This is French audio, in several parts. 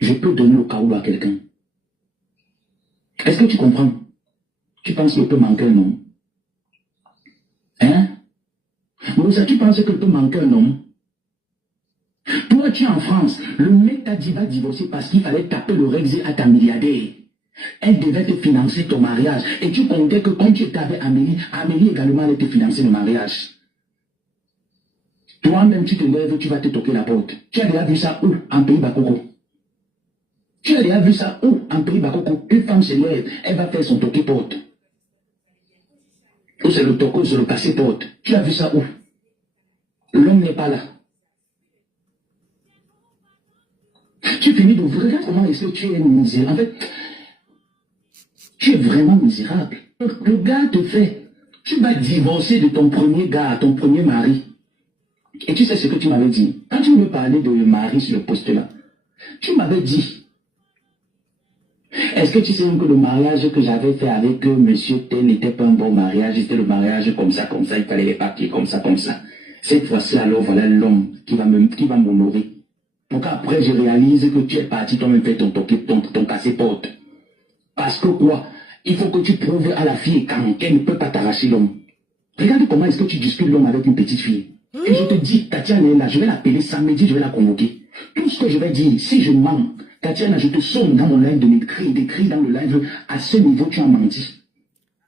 je peux donner le caoulou à quelqu'un. Est-ce que tu comprends? Tu penses qu'il peut manquer un homme? Hein? Moussa, tu penses qu'il peut manquer un homme? Toi, tu es en France. Le mec t'a dit va divorcer parce qu'il fallait taper le Rexé à ta milliardaire. Elle devait te financer ton mariage. Et tu comptais que quand tu étais avec Amélie, Amélie également allait te financer le mariage. Toi-même, tu te lèves, tu vas te toquer la porte. Tu as déjà vu ça où? En pays Bakoko. Tu as déjà vu ça où? En pays Bakoko. Une femme se lève, elle va faire son toqué porte. Ou c'est le toqué, c'est le cassé porte. Tu as vu ça où? L'homme n'est pas là. Tu finis de vous regarder comment est-ce que tu es misérable. En fait, tu es vraiment misérable. Le gars te fait, tu vas divorcer de ton premier gars, ton premier mari. Et tu sais ce que tu m'avais dit. Quand tu me parlais de mari sur le poste là, tu m'avais dit, est-ce que tu sais que le mariage que j'avais fait avec monsieur T n'était pas un bon mariage, c'était le mariage comme ça, il fallait les papiers comme ça. Cette fois-ci, alors voilà l'homme qui va m'honorer. Donc après, je réalise que tu es parti toi-même faire ton casse-porte. Parce que quoi? Il faut que tu prouves à la fille qu'elle ne peut pas t'arracher l'homme. Regarde comment est-ce que tu discutes l'homme avec une petite fille. Et je te dis, Tatiana est là, je vais l'appeler samedi, je vais la convoquer. Tout ce que je vais dire, si je mens, Tatiana, je te somme dans mon live de d'écrire dans le live, à ce niveau tu as menti.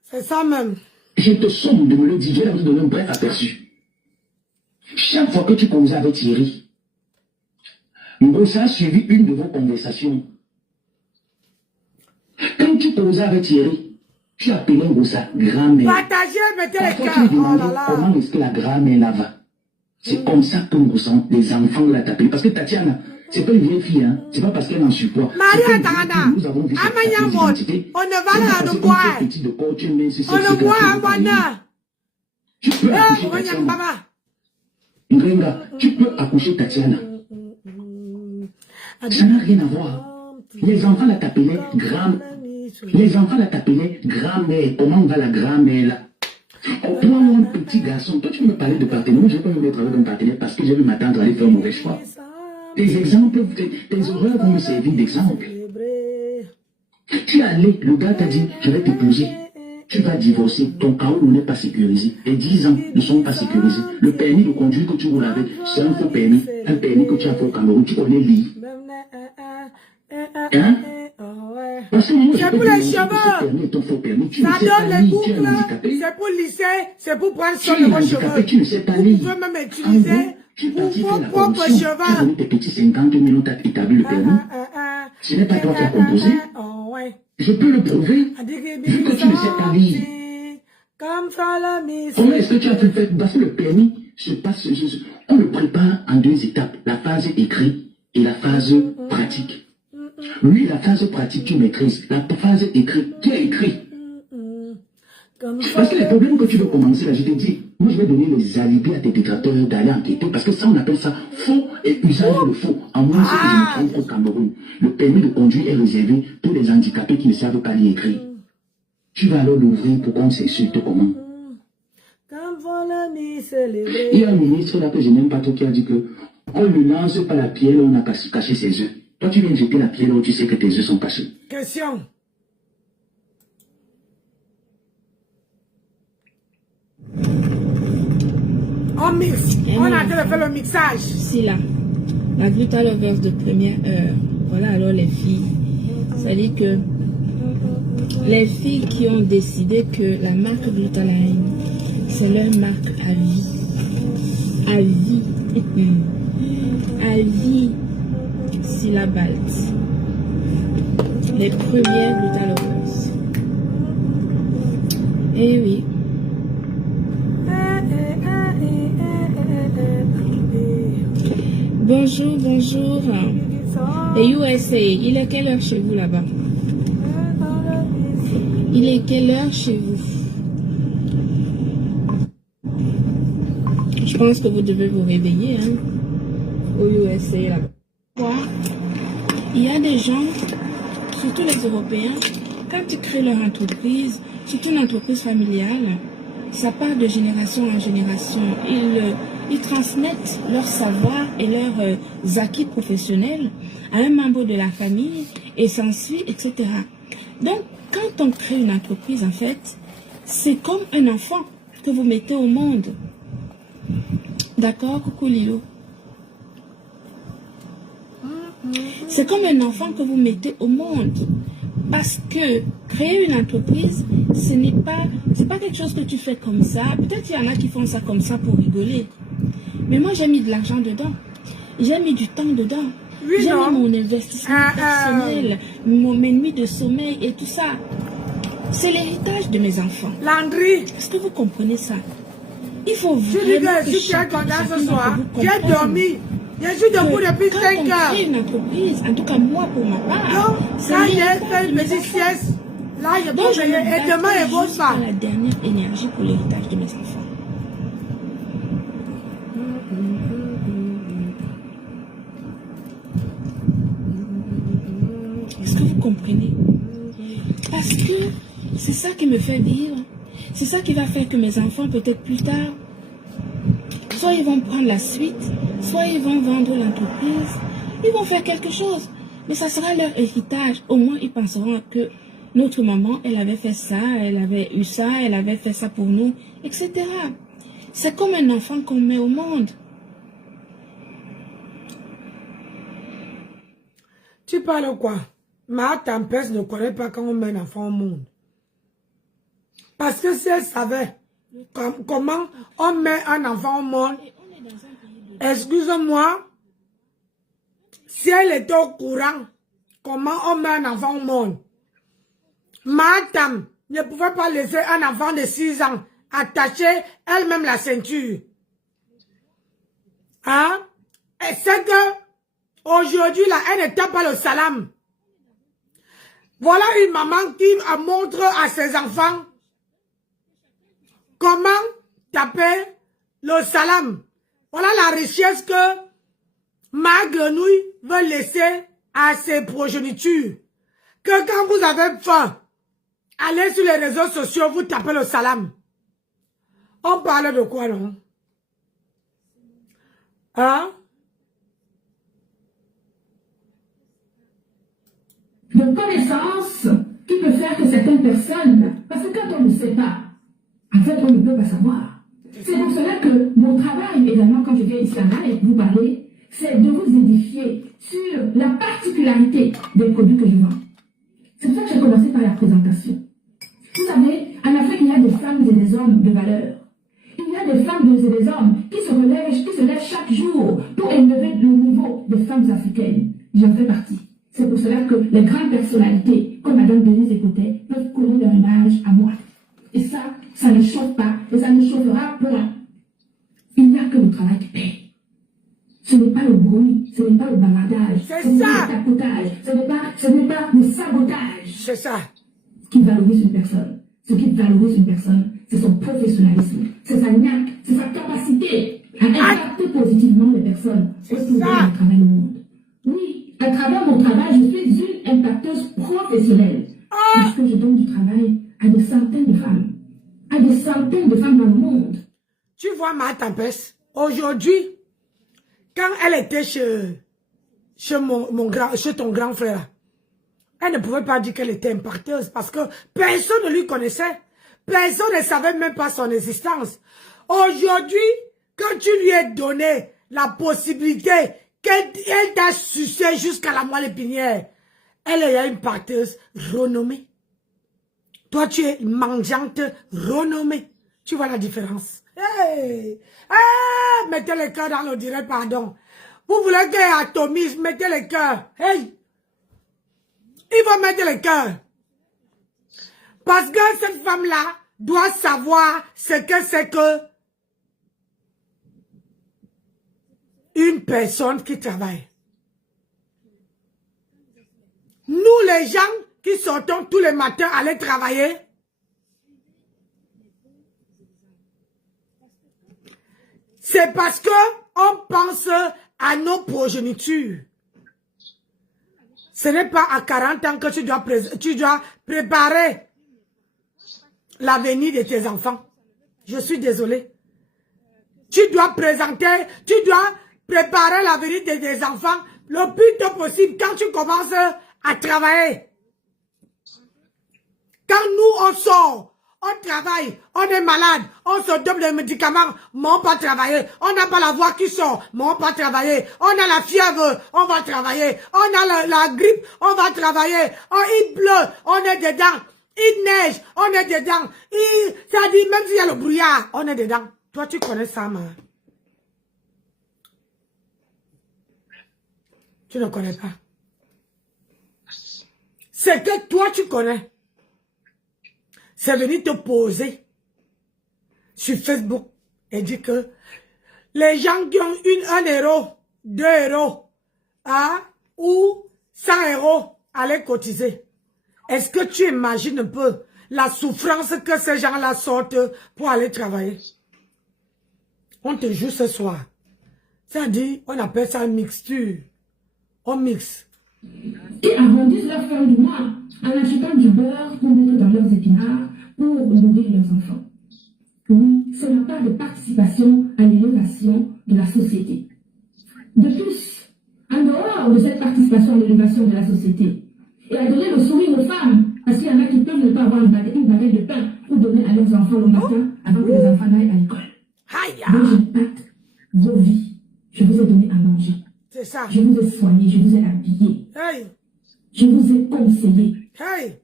C'est ça même. Je te somme de me le dire, je vais vous donner un bref aperçu. Chaque fois que tu causais avec Thierry, Ngossa a suivi une de vos conversations. Quand tu causais avec Thierry, tu appelais Ngossa grand-mère. Partagez, mettez les cœurs. Oh là là. Comment est-ce que la grand-mère là va? C'est comme ça que Ngossa, les enfants la t'appellent. Parce que Tatiana, c'est pas une vieille fille, hein. C'est pas parce qu'elle est en surpoids. Maria Tana, Amanya Mod, on ne va là, on ne boit. On ne boit, Amana. Tu peux accoucher Tatiana. Ngrenga, tu peux accoucher Tatiana. Ça n'a rien à voir. Les enfants la t'appelaient Les enfants la t'appelaient grand-mère. Comment va la grand-mère là? Toi, mon petit garçon, toi tu me parlais de partenaire. Moi, je ne vais pas me mettre avec un partenaire parce que j'ai vu ma tante aller faire un mauvais choix. Tes exemples, tes horreurs vont me servir d'exemple. Tu es allé, le gars t'a dit, je vais t'épouser. Tu vas divorcer, ton caoulou n'est pas sécurisé. Tes 10 ans ne sont pas sécurisés. Le permis de conduire que tu roules avec, c'est un faux permis. Un permis que tu as fait au Cameroun, tu connais l'île. Hein? C'est pour les cheveux. Ça donne les boucles. C'est pour lisser. C'est pour prendre soin de vos cheveux. Vous pouvez même utiliser pour vos propres cheveux. Tu as donné tes petits 50 000 où tu as établi le permis. Ce n'est pas toi qui as composé. Je peux le prouver. Vu que tu ne sais pas lire. Comment est-ce que tu as fait le fait? Parce que le permis se passe, on le prépare en 2 étapes. La phase écrite et la phase pratique. Oui, la phase pratique, tu maîtrises. La phase écrite, qui a écrit? Parce que les problèmes que tu veux commencer là, je te dis, moi je vais donner les alibis à tes détracteurs d'aller enquêter, parce que ça on appelle ça faux et usage de faux. En moins, c'est que je me trompe au Cameroun. Le permis de conduire est réservé pour les handicapés qui ne savent pas lire écrire. Tu vas alors l'ouvrir pour qu'on s'insulte comment? Il y a un ministre là que je n'aime pas trop qui a dit que on ne lance pas la pierre, on a caché ses œufs. Toi, tu viens de jeter la pierre où tu sais que tes œufs sont cachés. Question. On mixe. On a fait le mixage. Si là, la Gluta Lovers de première heure. Voilà alors les filles. Ça dit que les filles qui ont décidé que la marque Glutaline, c'est leur marque à vie. À vie. À vie. Si la balte. Les premières Gluta Lovers. Eh oui. Bonjour, bonjour. Les USA, il est quelle heure chez vous là-bas? Il est quelle heure chez vous? Je pense que vous devez vous réveiller, hein, aux USA là-bas. Il y a des gens, surtout les Européens, quand ils créent leur entreprise, surtout une entreprise familiale, ça part de génération en génération. ils transmettent leur savoir et leurs acquis professionnels à un membre de la famille et s'ensuit, etc. Donc, quand on crée une entreprise, en fait, c'est comme un enfant que vous mettez au monde. D'accord, coucou Lilo. C'est comme un enfant que vous mettez au monde. Parce que créer une entreprise, c'est pas quelque chose que tu fais comme ça. Peut-être qu'il y en a qui font ça comme ça pour rigoler. Mais moi, j'ai mis de l'argent dedans. J'ai mis du temps dedans. Oui, j'ai non. mis mon investissement personnel, mes nuits de sommeil et tout ça. C'est l'héritage de mes enfants. Landry. Est-ce que vous comprenez ça? Il faut Je vraiment dis que si tu es content ce soir, j'ai dormi. Je suis debout depuis 5 Quand on heures. crée une entreprise, en tout cas moi pour ma part, Donc, quand j'ai fait une petite sieste, là je peux payer et demain je bosse pas. la dernière énergie pour l'héritage de mes enfants. Est-ce que vous comprenez? Parce que c'est ça qui me fait vivre. C'est ça qui va faire que mes enfants, peut-être plus tard, soit ils vont prendre la suite, soit ils vont vendre l'entreprise, ils vont faire quelque chose. Mais ça sera leur héritage. Au moins, ils penseront que notre maman, elle avait fait ça, elle avait eu ça, elle avait fait ça pour nous, etc. C'est comme un enfant qu'on met au monde. Tu parles quoi? Ma tempête ne connaît pas quand on met un enfant au monde. Parce que si elle savait comment on met un enfant au monde, excuse-moi, si elle était au courant comment on met un enfant au monde, madame ne pouvait pas laisser un enfant de 6 ans attacher elle-même la ceinture. Hein? Et c'est que aujourd'hui, là, elle ne tape pas le salam. Voilà une maman qui montre à ses enfants comment taper le salam. Voilà la richesse que ma grenouille veut laisser à ses progénitures. Que quand vous avez faim, allez sur les réseaux sociaux, vous tapez le salam. On parle de quoi, non? Hein? De connaissances qui peut faire que certaines personnes, parce que quand on ne sait pas, en fait, on ne peut pas savoir. C'est pour cela que mon travail, également, quand je viens ici en et vous parler, c'est de vous édifier sur la particularité des produits que je vends. C'est pour ça que j'ai commencé par la présentation. Vous savez, en Afrique, il y a des femmes et des hommes de valeur. Il y a des femmes et des hommes qui se lèvent chaque jour pour élever le niveau des femmes africaines. J'en fais partie. C'est pour cela que les grandes personnalités, comme Madame Denise Écoutet, peuvent coller leur image à moi. Et ça ne chauffe pas, et ça ne chauffera point. Il n'y a que le travail qui paye. Ce n'est pas le bruit, ce n'est pas le bavardage, ce n'est pas le tapotage, ce n'est pas le sabotage. C'est ça. Qui valorise une personne. Ce qui valorise une personne, c'est son professionnalisme, c'est sa niaque, c'est sa capacité à impacter positivement les personnes autour de à travers le monde. Oui, à travers mon travail, je suis une impacteuse professionnelle. Parce que je donne du travail à des centaines de femmes. À des centaines de femmes dans le monde. Tu vois ma tempête, aujourd'hui, quand elle était chez ton grand frère, elle ne pouvait pas dire qu'elle était impacteuse parce que personne ne lui connaissait. Personne ne savait même pas son existence. Aujourd'hui, quand tu lui as donné la possibilité qu'elle t'a sucé jusqu'à la moelle épinière, elle est une impacteuse renommée. Toi, tu es mangeante renommée. Tu vois la différence? Hey! Ah, mettez le cœur dans le direct, pardon. Vous voulez qu'il y ait atomisme, mettez le cœur. Hey! Il faut mettre le cœur. Parce que cette femme-là doit savoir ce que c'est que une personne qui travaille. Nous, les gens qui sortons tous les matins aller travailler, c'est parce que on pense à nos progénitures. Ce n'est pas à 40 ans que tu dois préparer l'avenir de tes enfants. Je suis désolée. tu dois présenter, tu dois préparer l'avenir de tes enfants le plus tôt possible quand tu commences à travailler. Quand nous, on sort, on travaille, on est malade, on se donne des médicaments, mais on va travailler. On n'a pas la voix qui sort, mais on va travailler. On a la fièvre, on va travailler. On a la grippe, on va travailler. Il pleut, on est dedans. Il neige, on est dedans. Ça dit, même s'il y a le brouillard, on est dedans. Toi, tu connais ça, man. Tu ne connais pas. C'est que toi, tu connais. C'est venir te poser sur Facebook et dire que les gens qui ont 1 euro, 2 euros, ou 100 euros allaient cotiser. Est-ce que tu imagines un peu la souffrance que ces gens-là sortent pour aller travailler? On te joue ce soir. Ça dit, on appelle ça une mixture. On mixe. Qui arrondissent leur fin du mois en achetant du beurre pour mettre dans leurs épinards pour nourrir leurs enfants. Oui, ce n'est pas de participation à l'élévation de la société. De plus, en dehors de cette participation à l'élévation de la société, et à donner le sourire aux femmes, parce qu'il y en a qui peuvent ne pas avoir une baguette de pain pour donner à leurs enfants le matin avant que les enfants n'aillent à l'école. Donc j'impacte vos vies. Je vous ai donné à manger. C'est ça. Je vous ai soigné, je vous ai habillé. Hey. Je vous ai conseillé. Hey.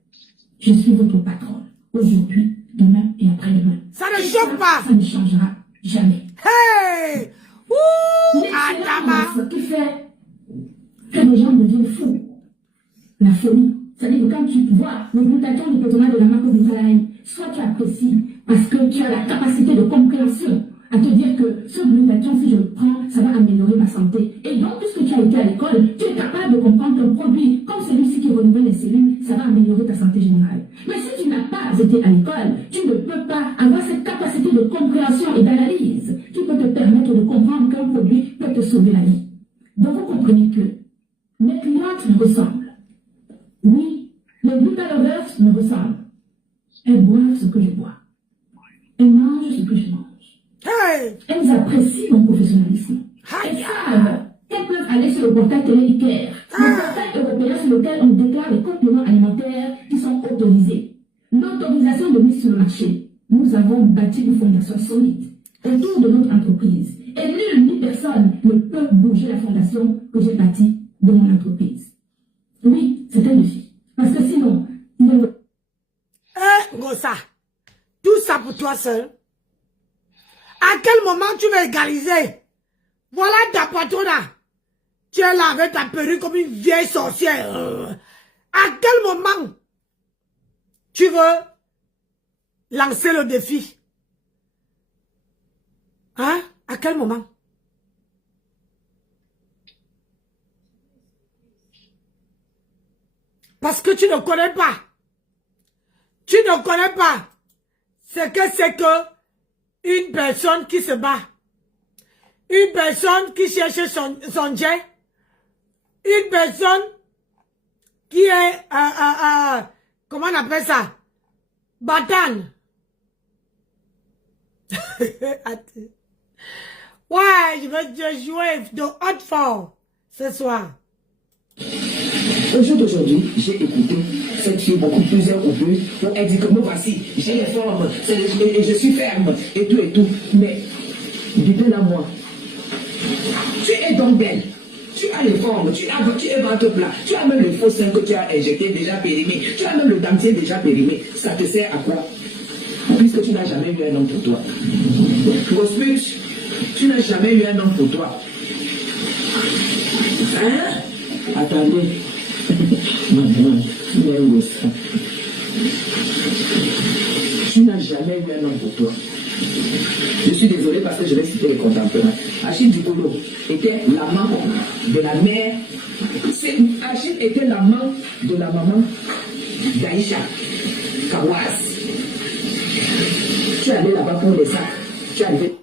Je suis votre patronne. Aujourd'hui, demain et après-demain. Ça ne choque pas. Ça ne changera jamais. Hey. L'excellence qui fait que les gens deviennent fous. La folie. C'est-à-dire que quand tu vois le glutathion du pétrole de la marque Glutathione, soit tu apprécies parce que tu as la capacité de compréhension à te dire que ce glutathion, si je le prends, ça va améliorer ma santé. Et donc, puisque tu as été à l'école, tu es capable de comprendre qu'un produit comme celui-ci qui renouvelle les cellules, ça va améliorer ta santé générale. Mais si tu n'as pas été à l'école, tu ne peux pas avoir cette capacité de compréhension et d'analyse qui peut te permettre de comprendre qu'un produit peut te sauver la vie. Donc, vous comprenez que mes clientes me ressemblent. Oui, les glutathione me ressemblent. Elles boivent ce que je bois. Elles mangent ce que je mange. Hey. Elles apprécient mon professionnalisme. Elles savent qu'elles peuvent aller sur le portail Télé-Iker, le portail européen sur lequel on déclare les compléments alimentaires qui sont autorisés. L'autorisation de mise sur le marché. Nous avons bâti une fondation solide autour de notre entreprise. Et nul ni personne ne peut bouger la fondation que j'ai bâtie de mon entreprise. Oui, c'est un défi. Parce que sinon, Gossa, tout ça pour toi seul. À quel moment tu veux égaliser? Voilà ta patronne. Tu es là avec ta perruque comme une vieille sorcière. À quel moment tu veux lancer le défi? Hein? À quel moment? Parce que tu ne connais pas. Tu ne connais pas ce que c'est que une personne qui se bat. Une personne qui cherche son jet. Une personne qui est, comment on appelle ça? Batane. Ouais, je vais jouer de hot fort ce soir. Au jour d'aujourd'hui, j'ai écouté cette fille beaucoup plusieurs revues où elle dit que moi voici, j'ai les formes, et je suis ferme, et tout. Mais, dis-le à moi, tu es donc belle, tu as les formes, tu es ventre plat, tu as même le faux sein que tu as injecté déjà périmé, tu as même le dentier déjà périmé, ça te sert à quoi? Puisque tu n'as jamais eu un homme pour toi. Prospus, tu n'as jamais eu un homme pour toi. Hein? Attendez. Tu n'as jamais eu un homme pour toi. Je suis désolé parce que je vais citer les contemporains. Achille Dikolo était l'amant de la mère. Achille était l'amant de la maman d'Aïcha Kawaz. Tu es allé là-bas pour les sacs. Tu es arrivé.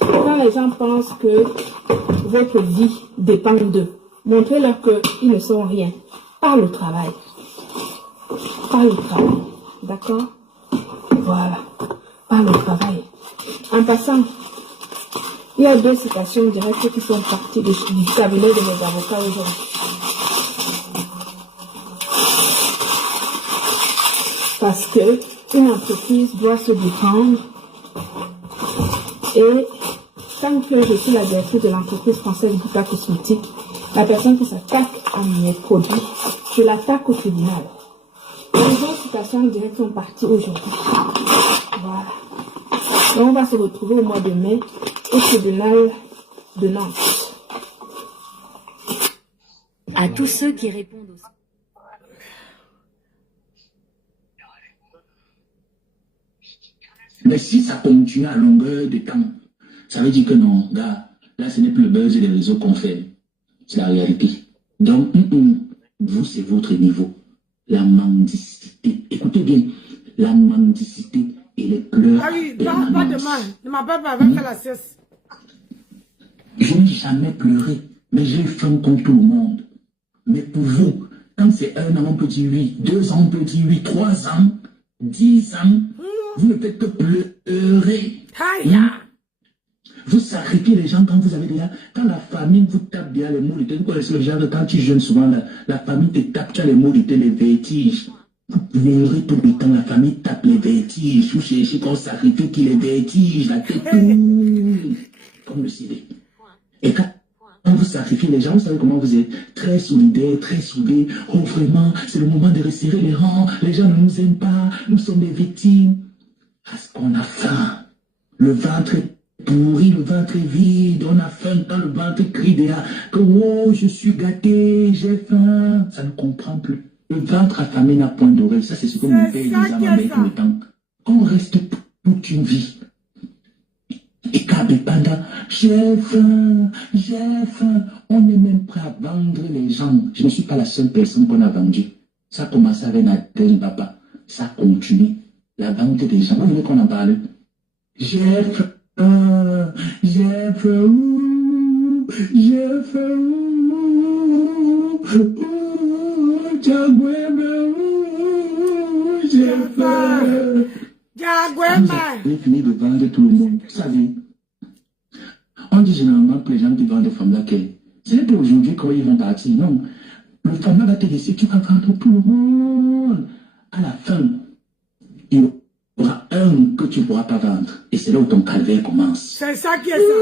Quand les gens pensent que votre vie dépend d'eux, montrez-leur qu'ils ne sont rien. Par le travail. Par le travail. D'accord? Voilà. par le travail. En passant, il y a 2 citations directes qui sont parties du cabinet de mes avocats aujourd'hui. Parce que une entreprise doit se défendre et tant que je suis la directrice de l'entreprise française Buka Cosmétique, la personne qui s'attaque à mes produits, je l'attaque au tribunal. Les 2 citations directes sont parties aujourd'hui. Voilà. Et on va se retrouver au mois de mai au tribunal de Nantes. À tous ceux qui répondent aux... Mais si ça continue à longueur de temps, ça veut dire que non, gars, là ce n'est plus le buzz des réseaux qu'on fait. C'est la réalité. Donc, vous, c'est votre niveau. La mendicité. Écoutez bien, la mendicité et les pleurs. Ah oui, pas demain. Ne m'appelle pas, va faire la sieste. Je n'ai jamais pleuré, mais j'ai faim comme tout le monde. Mais pour vous, quand c'est 1 an, on peut dire oui, 2 ans, on peut dire oui, 3 ans, 10 ans, vous ne faites que pleurer. Vous sacrifiez les gens quand vous avez déjà... Quand la famille vous tape bien les maux de tête, vous connaissez le genre de quand tu jeûnes souvent, la famille te tape, tu as les maux de tête, les vertiges. Vous pleurez tout le temps, la famille tape les vertiges. Vous cherchez qu'on sacrifie qui les vertiges, la tête comme le CD. Et quand vous sacrifiez les gens, vous savez comment vous êtes très solidaires, très soudés. Oh vraiment, c'est le moment de resserrer les rangs. Les gens ne nous aiment pas, nous sommes des victimes. Parce qu'on a faim. Le ventre est pourri, le ventre est vide. On a faim quand le ventre crie derrière que oh, je suis gâté, j'ai faim. Ça ne comprend plus. Le ventre affamé n'a point d'oreille. Ça, c'est ce que mon père disait à ma mère tout le temps. On reste toute une vie. Et Kabepanda, j'ai faim. On n'est même prêt à vendre les gens. Je ne suis pas la seule personne qu'on a vendue. Ça a commencé avec Nadège Papa. Ça continue. La vente des gens. Vous voulez qu'on en parle? J'ai faim. J'ai faim. J'ai fini de vendre tout le monde. Vous savez, on dit généralement que les gens qui vendent des femmes d'accueil, ce n'est pas aujourd'hui quand ils vont partir. Non. Le femme va te laisser, tu vas vendre tout le monde. À la fin, il y aura un que tu ne pourras pas vendre. Et c'est là où ton calvaire commence. C'est ça qui est ça.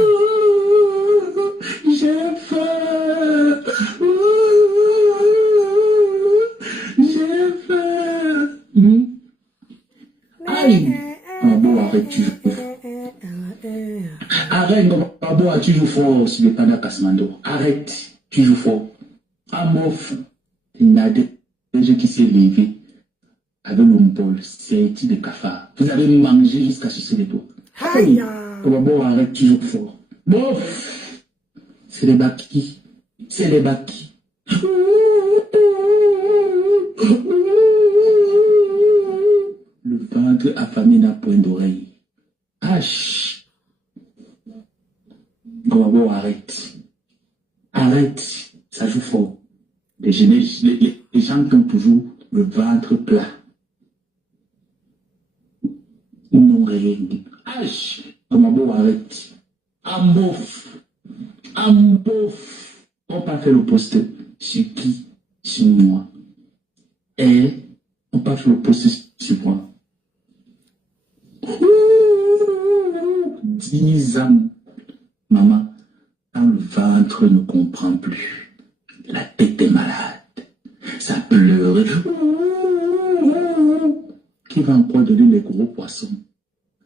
J'ai faim. J'ai faim. Aïe. Mabo, arrête, tu joues fort. Arrête, Mabo, tu joues fort sur le Panda Kasmando. Arrête, tu joues fort. Amof, Nadège qui s'est levé avec l'ombol, c'est de cafard. Vous avez mangé jusqu'à sucer les peaux. Aïe. Mabo, arrête, tu joues fort. Bof, c'est les bakis. C'est les bakis. Le ventre affamé n'a point d'oreille. H. Gomabo, arrête. Arrête. Ça joue fort. Les gens qui ont toujours le ventre plat. Ils n'ont rien dit. H. Gomabo, arrête. Ambof. On pas fait le poste sur qui? Sur moi. Et on pas fait le poste sur moi. 10 ans, maman, quand le ventre ne comprend plus, la tête est malade, ça pleure. Qui va encore donner les gros poissons?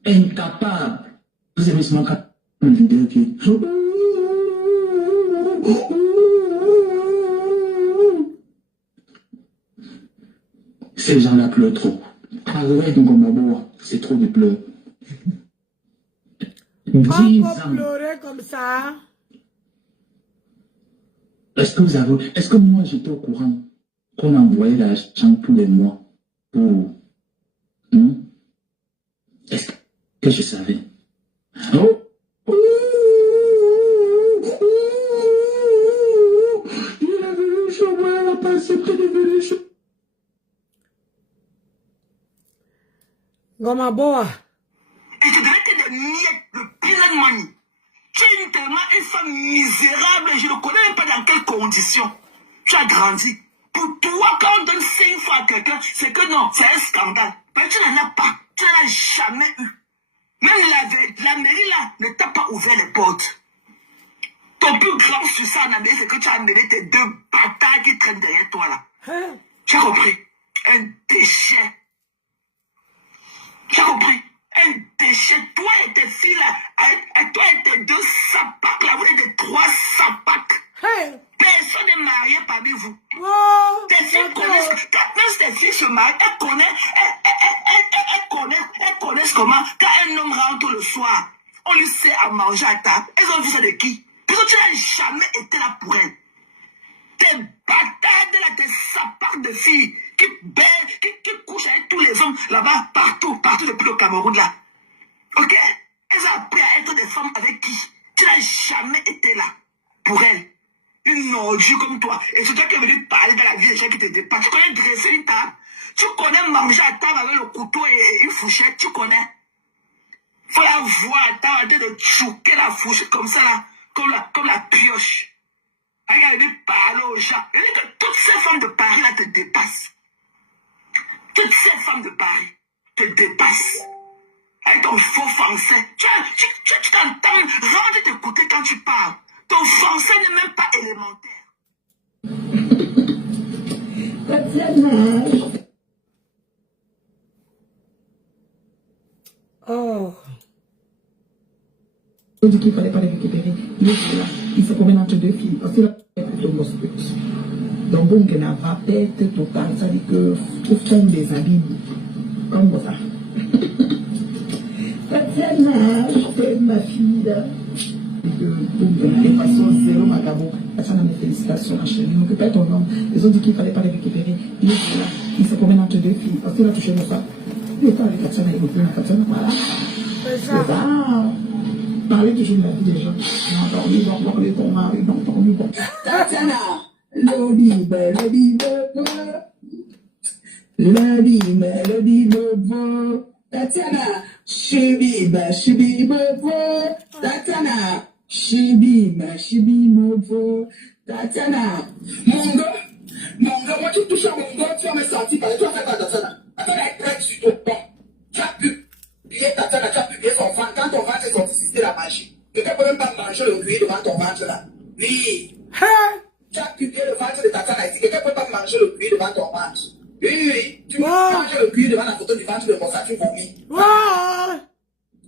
Incapable. Vous avez ce manque le leader qui est... Ces gens-là pleurent trop. Arrête, Ngomabo, c'est trop de pleurs. 10 ans. Pleurer comme ça. Est-ce que moi j'étais au courant qu'on envoyait l'argent tous les mois pour... Est-ce que je savais? Oh! Il est venu chez moi, elle n'a pas accepté de venir chez moi. Gomaboa. niais, le pilon money. Tu es tellement une femme misérable, je ne connais même pas dans quelles conditions. Tu as grandi. Pour toi, quand on donne 5 fois à quelqu'un, c'est que non, c'est un scandale. Mais tu n'en as pas. Tu n'en as jamais eu. Même la mairie là ne t'a pas ouvert les portes. Ton plus grand succès en Amérique, c'est que tu as amené tes 2 bâtards qui traînent derrière toi là. Hein? Tu as compris? Un déchet. Tu as compris? Un déchet. Toi et tes filles là, toi et tes 2 sapacs là, vous êtes des 3 sapacs. Hey. Personne n'est marié parmi vous. Oh, Tes filles connaissent, quand tes filles se marient, elles connaissent comment, quand un homme rentre le soir, on lui sert à manger à table, elles ont vu ça de qui? Parce que tu n'as jamais été là pour elles. Tes bâtards là, tes sapacs de filles qui couchent avec tous les hommes là-bas, partout depuis le Cameroun là. Ok? Elles ont appris à être des femmes avec qui? Tu n'as jamais été là pour elles. Une ordure comme toi. Et c'est toi qui es venu parler dans la vie des gens qui te dépassent. Tu connais dresser une table. Tu connais manger à table avec le couteau et une fourchette. Tu connais. Faut la voir à table en train de chouquer la fourchette comme ça là. Comme la pioche. Elle est venue parler aux gens. Elle dit que toutes ces femmes de Paris là te dépassent. Toutes ces femmes de Paris te dépassent. Avec ton faux français. Tu t'entends. Rentre t'écouter quand tu parles. Ton français n'est même pas élémentaire. Oh. On dit qu'il ne fallait pas les récupérer. Il se promène entre 2 filles. Parce que là, il est plutôt mosqueuse. Donc, bon, qu'elle n'a pas tête totale. Ça dit que tout font des abîmes. Comme ça. Tatiana, je t'aime, ma fille. Là. De façon zéro Magabo, mes félicitations ma chérie, récupère ton nom. Ils ont dit qu'il ne fallait pas les récupérer. Il est là, il se promène entre 2 filles. Parce qu'il a touché le ça. Il est avec Tatiana, il est venu à Tatiana, voilà. C'est ça. Parlez toujours de la vie des gens. Non, dormir, bon, parler ton mari, non, dormir, bon. Tatiana, le bibe, Tatiana, Tatiana, Tatiana, mon gars, moi tu touches à mon gars, tu vas me sentir parce que tu vas faire pas Tatiana. Attends, elle traite sur ton pont. Tu as publié Tatiana, tu as publié son ventre. Quand ton ventre est sorti, c'était la magie. Quelqu'un peut même pas manger le cuir devant ton ventre là. Oui. Tu as publié le ventre de Tatiana ici. Quelqu'un peut pas manger le cuir devant ton ventre. Oui. Tu manges le cuir devant la photo du ventre de mon sac, tu vomis.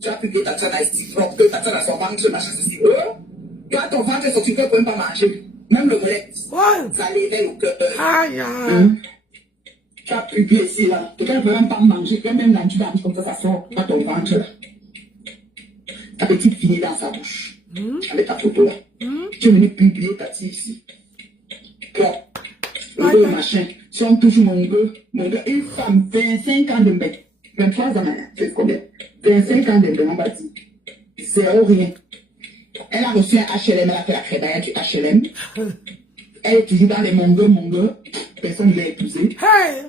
Tu as publié Tatiana ici. Donc, que Tatiana a son ventre, machin, ceci. Quand ton ventre est sorti, tu ne peux même pas manger. Même le mollet. Ça l'éveille au cœur. Aïe, aïe. Tu as publié ici, là. Quelqu'un ne peut même pas manger. Même là, tu manges comme ça sort à ton ventre, là. Ta petite fille dans sa bouche. Avec ta photo, là. Tu es venu publier ta fille ici. Bon. Le machin. Si on touche mon gars, une femme, 25 ans de mec. 23 ans, c'est combien? 25 ans de mec, on va dire. Zéro rien. Elle a reçu un HLM, elle a fait la crédit du HLM. Elle est toujours dans les mongeux. Personne ne l'a épousée. Hey.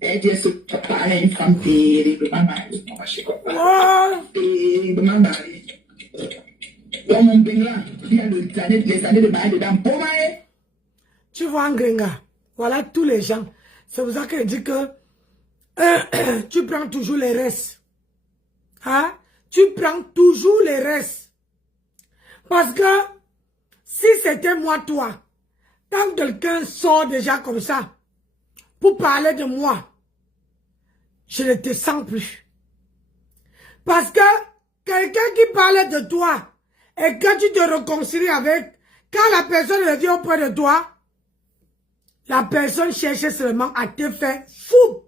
Elle dit, elle se prépare à une femme terriblement mariée. On va chez quoi? Terriblement mariée. Dans mon pays là, il y a les années de mariage dedans. Bon marié. Tu vois, Ngrenga, voilà tous les gens. C'est pour ça que je dis que tu prends toujours les restes. Hein? Tu prends toujours les restes. Parce que si c'était moi, toi, quand quelqu'un sort déjà comme ça, pour parler de moi, je ne te sens plus. Parce que quelqu'un qui parlait de toi, et quand tu te réconcilies avec, quand la personne revient auprès de toi, la personne cherchait seulement à te faire fou.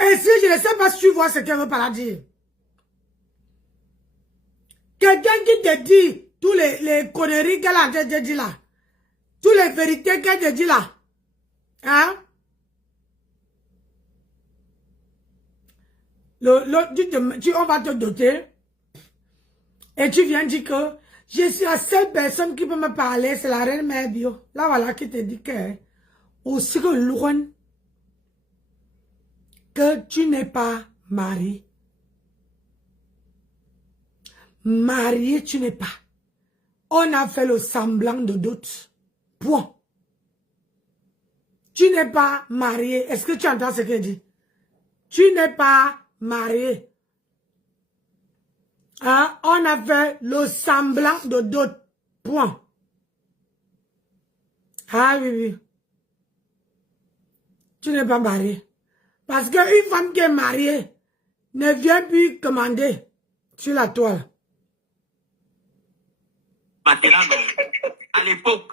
Et si je ne sais pas si tu vois ce qu'elle veut par là dire. Quelqu'un qui te dit tous les conneries qu'elle a dit là. Toutes les vérités qu'elle te dit là. Hein? On va te doter. Et tu viens dire que je suis la seule personne qui peut me parler, c'est la reine mère bio. Là, voilà, qui te dit que aussi loin que tu n'es pas marié. marié, tu n'es pas. On a fait le semblant de dot. Point. Tu n'es pas marié. Est-ce que tu entends ce qu'elle dit? Tu n'es pas marié. Hein? On a fait le semblant de dot. Point. Ah oui, oui. Tu n'es pas marié. Parce qu'une femme qui est mariée ne vient plus commander sur la toile. À l'époque,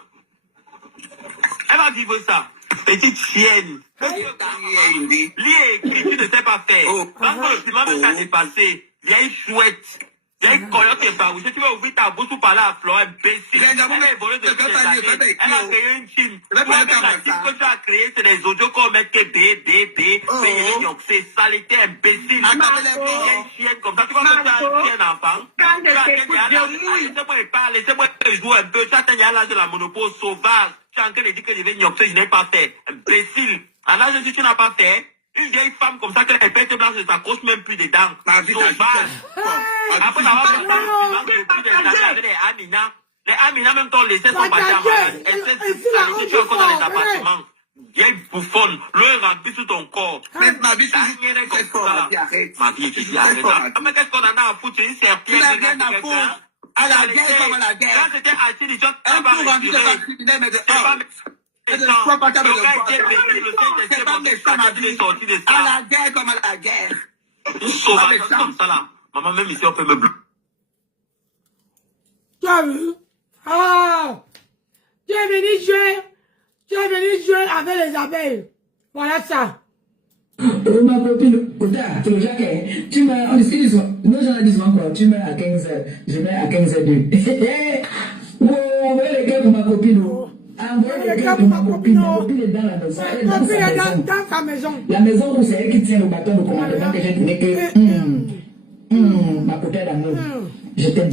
elle va vivre ça. Petite chienne. Lui écrit, tu ne sais pas faire. Quand le climat même s'est dépassé, vieille chouette. Vieille coyote et barouche. Tu vas ouvrir ta bouche pour parler à Flore, imbécile. Elle est volée de toutes les années. Elle a créé une team. Toi-même, la team que tu as créée, c'est des audios qu'on met que c'est saleté, imbécile. Vieille chienne comme ça. Tu vas me faire un chien enfant. Laissez-moi jouer un peu. Tu as l'âge de la monopole sauvage. Tu es en train de dire que je vais gnoxer, je n'ai pas fait. Imbécile. À l'âge de tu n'as pas fait. Une vieille femme comme ça, qu'elle pète blanche, ne s'accroche même plus dedans. Sauvage. Après avoir fait des années avec les Amina. Les Amina même t'ont laissé son bâtiment malade. Elle s'est dit, tu es encore dans les appartements. Vieille bouffonne, l'eau remplie sous ton corps. Mais ma vie, c'est comme ça. Ma vie, tu dis arrête. Mais qu'est-ce qu'on en a à foutre? C'est une serpillère. Tu n'as rien à foutre. À la guerre comme à la guerre. Quand c'était assis, les gens un coup rendu de la criminelle, mais de c'est pas méchant, ma vie. À la guerre comme à la guerre. Une sauvage comme ça là. Maman, même ici, on peut me bloquer. Tu as vu? Ah! Tu es venu jouer avec les abeilles. Voilà ça. Ma copine, tu m'as, on discute souvent, nos gens disent souvent quoi, tu mets à 15h, je mets à 15h02. Oh, les gars pour ma copine. Les gars pour ma copine. Ma copine est dans la maison. Elle est dans sa maison. La maison où c'est elle qui tient le bâton de commandement que j'ai donné que, ma copine d'amour. Je t'aime.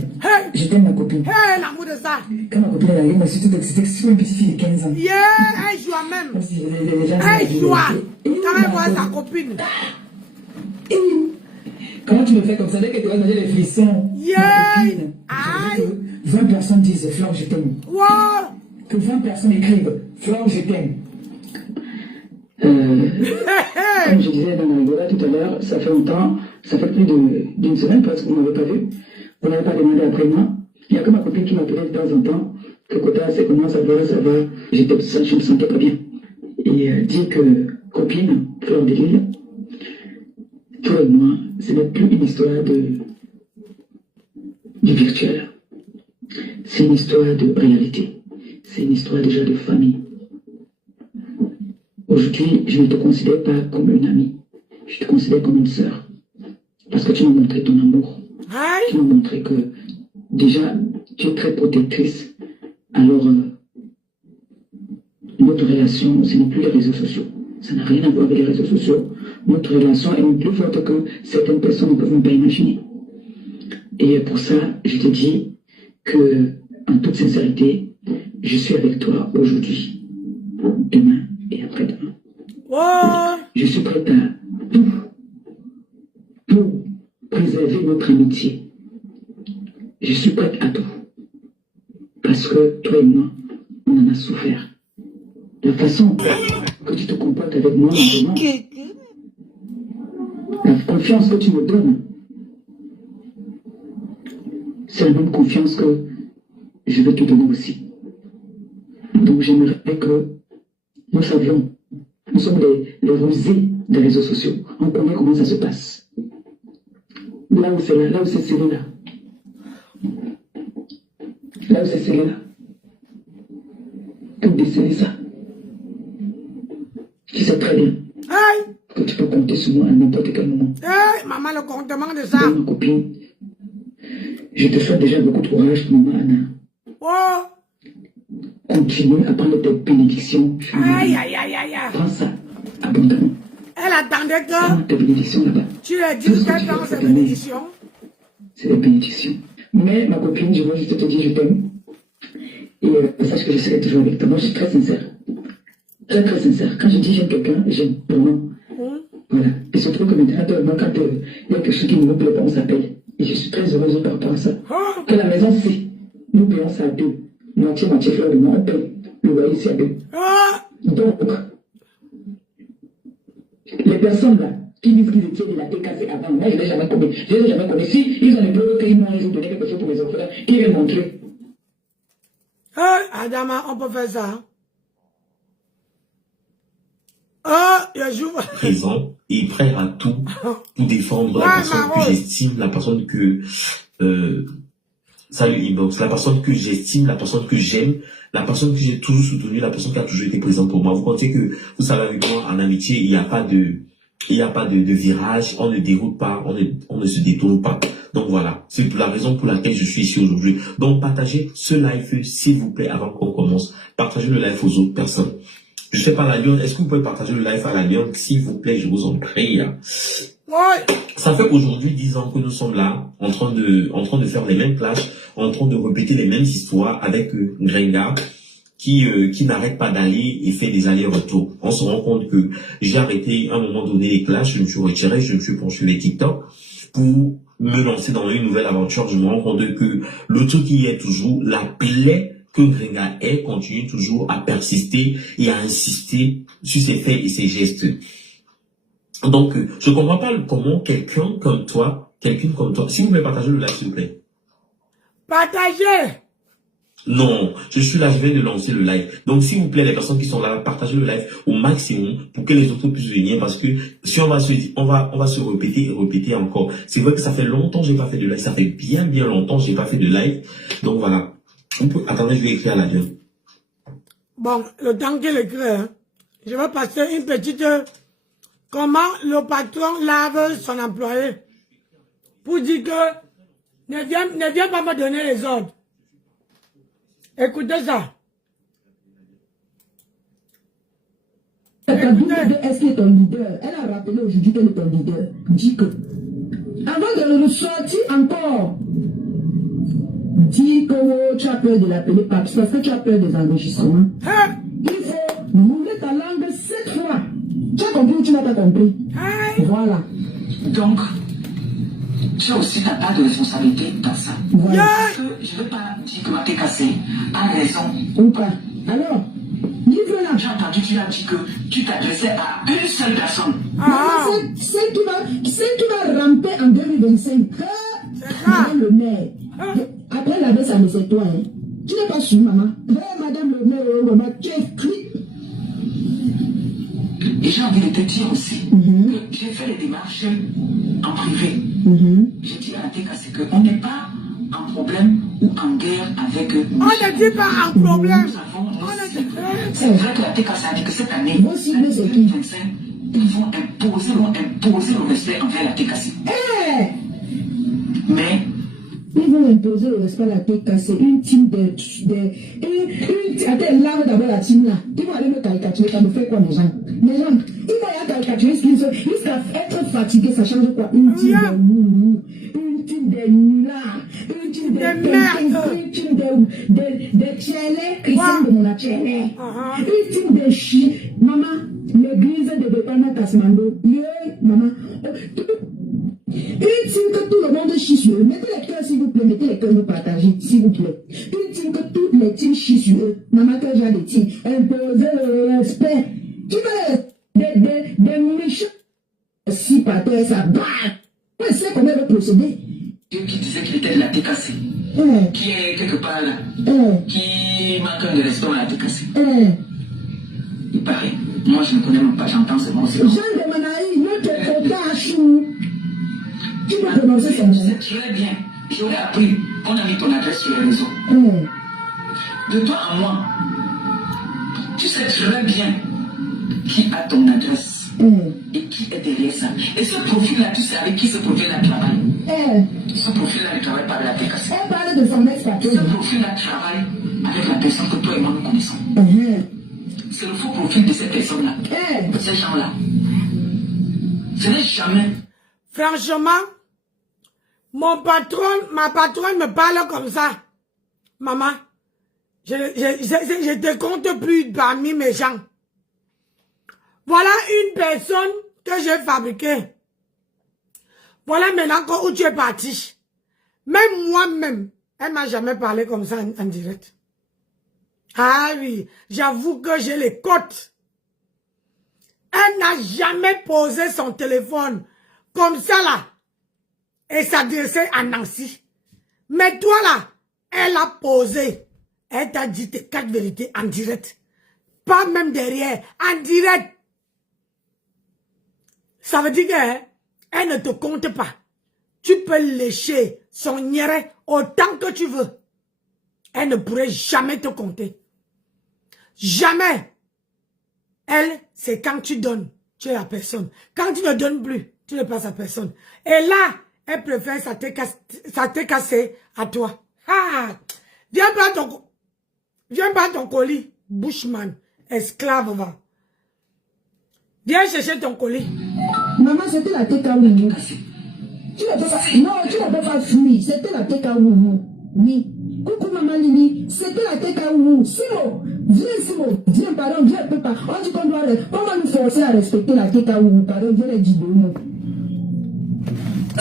Je t'aime, ma copine. Hey, l'amour de ça. Quand ma copine est arrivée, moi, c'était une petite fille de 15 ans. Yeah, elle joue même. Elle joue. Quand elle voit sa copine. Comment tu me fais comme ça dès que tu vas donner les frissons? Yeah. Aïe. 20 personnes disent Flore, je t'aime. Wow. Que 20 personnes écrivent Flore, je t'aime. Comme je disais dans la rigolade tout à l'heure, ça fait longtemps, ça fait plus d'une semaine parce qu'on ne m'avait pas vu. On n'avait pas demandé après moi. Il n'y a que ma copine qui m'appelait de temps en temps. Que Kota, c'est comment ça va. Je me sentais pas bien. Et dit que copine, Fleur de Lille, toi et moi, ce n'est plus une histoire du virtuel. C'est une histoire de réalité. C'est une histoire déjà de famille. Aujourd'hui, je ne te considère pas comme une amie. Je te considère comme une sœur. Parce que tu m'as montré ton amour. Tu m'as montré que déjà, tu es très protectrice. Alors, notre relation, ce n'est plus les réseaux sociaux. Ça n'a rien à voir avec les réseaux sociaux. Notre relation est plus forte que certaines personnes ne peuvent même pas imaginer. Et pour ça, je te dis que, en toute sincérité, je suis avec toi aujourd'hui, demain et après-demain. Je suis prête à tout pour préserver notre amitié. Je suis prête à tout. Parce que toi et moi, on en a souffert. La façon que tu te comportes avec moi, maintenant, la confiance que tu me donnes, c'est la même confiance que je vais te donner aussi. Donc j'aimerais que nous savions, nous sommes les rusés des réseaux sociaux. On connaît comment ça se passe. Là où c'est là, là où c'est serré là. Là où c'est serré là. Pour déceler ça. Tu sais très bien que tu peux compter sur moi à n'importe quel moment. Maman, le comptement de ça. Ma copine, je te souhaite déjà beaucoup de courage, maman Anna. Continue à prendre tes bénédictions. Prends ça abondamment. Elle attendait que prends tes bénédictions là-bas. Tu lui as dit qu'elle prend ses bénédictions. C'est des bénédictions. Mais ma copine, je veux juste te dire je t'aime. Et sache que je serai toujours avec toi. Moi, je suis très sincère. Très très sincère. Quand je dis j'aime quelqu'un, j'aime vraiment. Voilà. Et surtout que maintenant, quand il y a quelque chose qui ne me plaît pas, on s'appelle. Et je suis très très heureuse par rapport à ça. Oh. Que la maison, si nous payons ça à deux, moitié, frère et moi, on paye le loyer ici à deux. Oh. Donc, les personnes là, qui disent qu'ils étaient de la TKC avant, moi je ne l'ai jamais connu. Je ne l'ai jamais connu. Si ils ont les preuves qu'ils m'ont un jour donné quelque chose pour mes enfants, ils viennent montrer. Adama, on peut faire ça. Hein? Oh, je joue. Présent et prêt à tout pour défendre la personne que j'estime, la personne que salut Inbox, la personne que j'estime, la personne que j'aime, la personne que j'ai toujours soutenue, la personne qui a toujours été présente pour moi. Vous comptez que, vous savez, avec moi, en amitié, il n'y a pas de virage, on ne déroute pas, on ne se détourne pas. Donc voilà, c'est la raison pour laquelle je suis ici aujourd'hui. Donc partagez ce live, s'il vous plaît, avant qu'on commence. Partagez le live aux autres personnes. Je sais pas, la Lyon, est-ce que vous pouvez partager le live à la Lyon, s'il vous plaît, je vous en prie. Ouais. Ça fait aujourd'hui 10 ans que nous sommes là, en train de faire les mêmes clashs, en train de répéter les mêmes histoires avec Grenga, qui n'arrête pas d'aller et fait des allers-retours. On se rend compte que j'ai arrêté à un moment donné les clashs, je me suis retiré, je me suis penché les TikTok pour me lancer dans une nouvelle aventure. Je me rends compte que le truc qui est toujours la plaie que Grenga est, continue toujours à persister et à insister sur ses faits et ses gestes. Donc, je comprends pas comment quelqu'un comme toi, si vous voulez partager le live, s'il vous plaît. Partagez. Non, je suis là, je viens de lancer le live. Donc, s'il vous plaît, les personnes qui sont là, partagez le live au maximum pour que les autres puissent venir, parce que si on va se répéter et répéter encore. C'est vrai que ça fait longtemps que j'ai pas fait de live, ça fait bien longtemps que j'ai pas fait de live. Donc voilà. Attendez, je vais écrire à la gueule. Bon, le temps qu'il écrit, hein, je vais passer une petite... Comment le patron lave son employé pour dire que ne viens pas me donner les ordres. Écoutez ça. Est-ce qu'il est ton leader? Elle a rappelé aujourd'hui qu'elle est ton leader. Dis que, avant de le sortir encore, dis que oh, tu as peur de l'appeler Paps parce que tu as peur des enregistrements. Hein? Il faut rouler ta langue 7 fois. Tu as compris ou tu n'as pas compris? Hein? Voilà. Donc, tu as aussi ta part de responsabilité dans ça. Voilà. Je ne veux pas dire que ma TKC a raison. Ou pas. Alors, livre-la. J'ai entendu, tu as dit que tu t'adressais à une seule personne. Celle qui va ramper en 2025. Madame le maire. Après la baisse, c'est toi. Hein. Tu n'es pas sûr, maman. Madame le maire, maman, tu es écrit. Et j'ai envie de te dire aussi que j'ai fait les démarches en privé. J'ai dit à la TKC qu'on n'est pas en problème ou en guerre avec eux. On ne dit pas en problème. C'est vrai que la TKC a dit que cette année, 2025, ils vont imposer le respect envers la TKC. Mais ils vont imposer le respect à la TKC, une team attends, lave d'abord la team là. Ils vont aller me caricaturer, ça me fait quoi les gens? Les gens, ils vont aller caricaturer jusqu'à être fatigués, ça change quoi? Une team de moumou, une team de nullards, une team de merde, une team de tchélé, Christian de mon tchélé, une team de chi. Maman, l'église de Bepana Kasmando, maman. Une team que tout le monde chie sur eux. Mettez les cœurs s'il vous plaît, mettez les cœurs nous partager, s'il vous plaît. Une team que toutes les teams chient sur eux. Maman, que j'ai des teams. Imposer le respect. Tu veux des méchants. Si par terre, ça bat. On sait comment elle va procéder. Dieu qui disait qu'il était de la TKC. Qui est quelque part là. Qui manque de respect à la TKC. Il paraît. Moi, je ne connais même pas, j'entends ce mot. Jean de Manaï, notre potachou. Tu peux prononcer son nom. Je sais très bien. J'aurais appris qu'on a mis ton adresse sur les réseaux. De toi à moi, tu sais très bien qui a ton adresse et qui est derrière ça. Et ce profil-là, tu sais avec qui ce profil-là travaille. Ce profil-là ne travaille pas avec la TKC. Elle parle de son ex-patron. Ce profil-là travaille avec la personne que toi et moi nous connaissons. C'est le faux profil de cette personne-là. Ces gens-là. Ce n'est jamais. Franchement, ma patronne me parle comme ça. Maman, je te compte plus parmi mes gens. Voilà une personne que j'ai fabriquée. Voilà maintenant où tu es parti. Même moi-même, elle m'a jamais parlé comme ça en direct. Ah oui, j'avoue que j'ai les côtes. Elle n'a jamais posé son téléphone comme ça là et s'adressait à Nancy. Mais toi là, elle a posé. Elle t'a dit tes 4 vérités en direct. Pas même derrière, en direct. Ça veut dire qu'elle ne te compte pas. Tu peux lécher son niéré autant que tu veux. Elle ne pourrait jamais te compter. Jamais. Elle, c'est quand tu donnes, tu es la personne. Quand tu ne donnes plus, tu ne passes à personne. Et là, elle préfère s'attaquer à toi. Ah, viens prendre ton colis, Bushman, esclave, va. Viens chercher ton colis. Maman, c'était la TKW. Tu ne peux pas, non, tu ne peux pas fuir. C'était la TKW. Oui. Coucou maman Lili, c'était la TKW. Simon, viens, pardon, viens, papa. On dit qu'on va nous forcer à respecter la TKW. Pardon, viens les dire.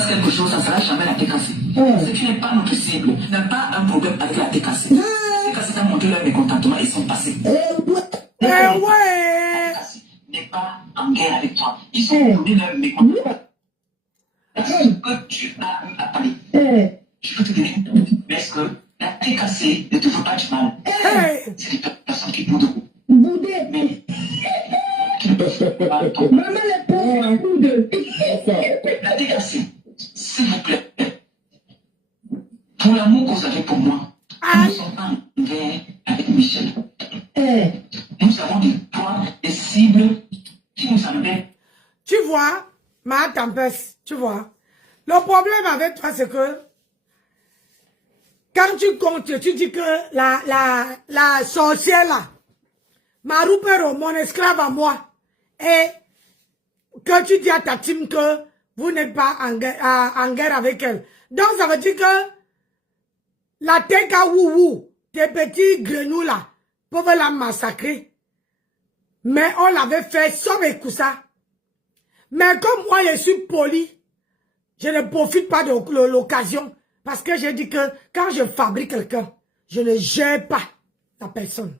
Quelque chose, ça ne sera jamais la TKC. Ce qui n'est pas notre cible n'a pas un problème avec la TKC. La TKC t'a montré leur mécontentement et sont passés. Ouais. N'est pas en guerre avec toi. Ils ont donné leur mécontentement. Est-ce que tu as eu à parler? Je peux te donner une minute. Mais est-ce que la TKC ne te veut pas du mal? C'est des personnes qui boudent. Boudé. Maman, les pauvres boudent. La TKC, s'il vous plaît, pour l'amour que vous avez pour moi, nous ne sommes pas en guerre avec Michel. Nous avons des points, des cibles qui nous amènent. Tu vois, ma tempête, tu vois. Le problème avec toi, c'est que quand tu comptes, tu dis que la sorcière là, m'a roupé mon esclave à moi, et que tu dis à ta team que vous n'êtes pas en guerre avec elle. Donc ça veut dire que la TKW, tes petits grenouilles là, peuvent la massacrer. Mais on l'avait fait sans écouter. Mais comme moi je suis poli, je ne profite pas de l'occasion. Parce que j'ai dit que quand je fabrique quelqu'un, je ne gère pas la personne.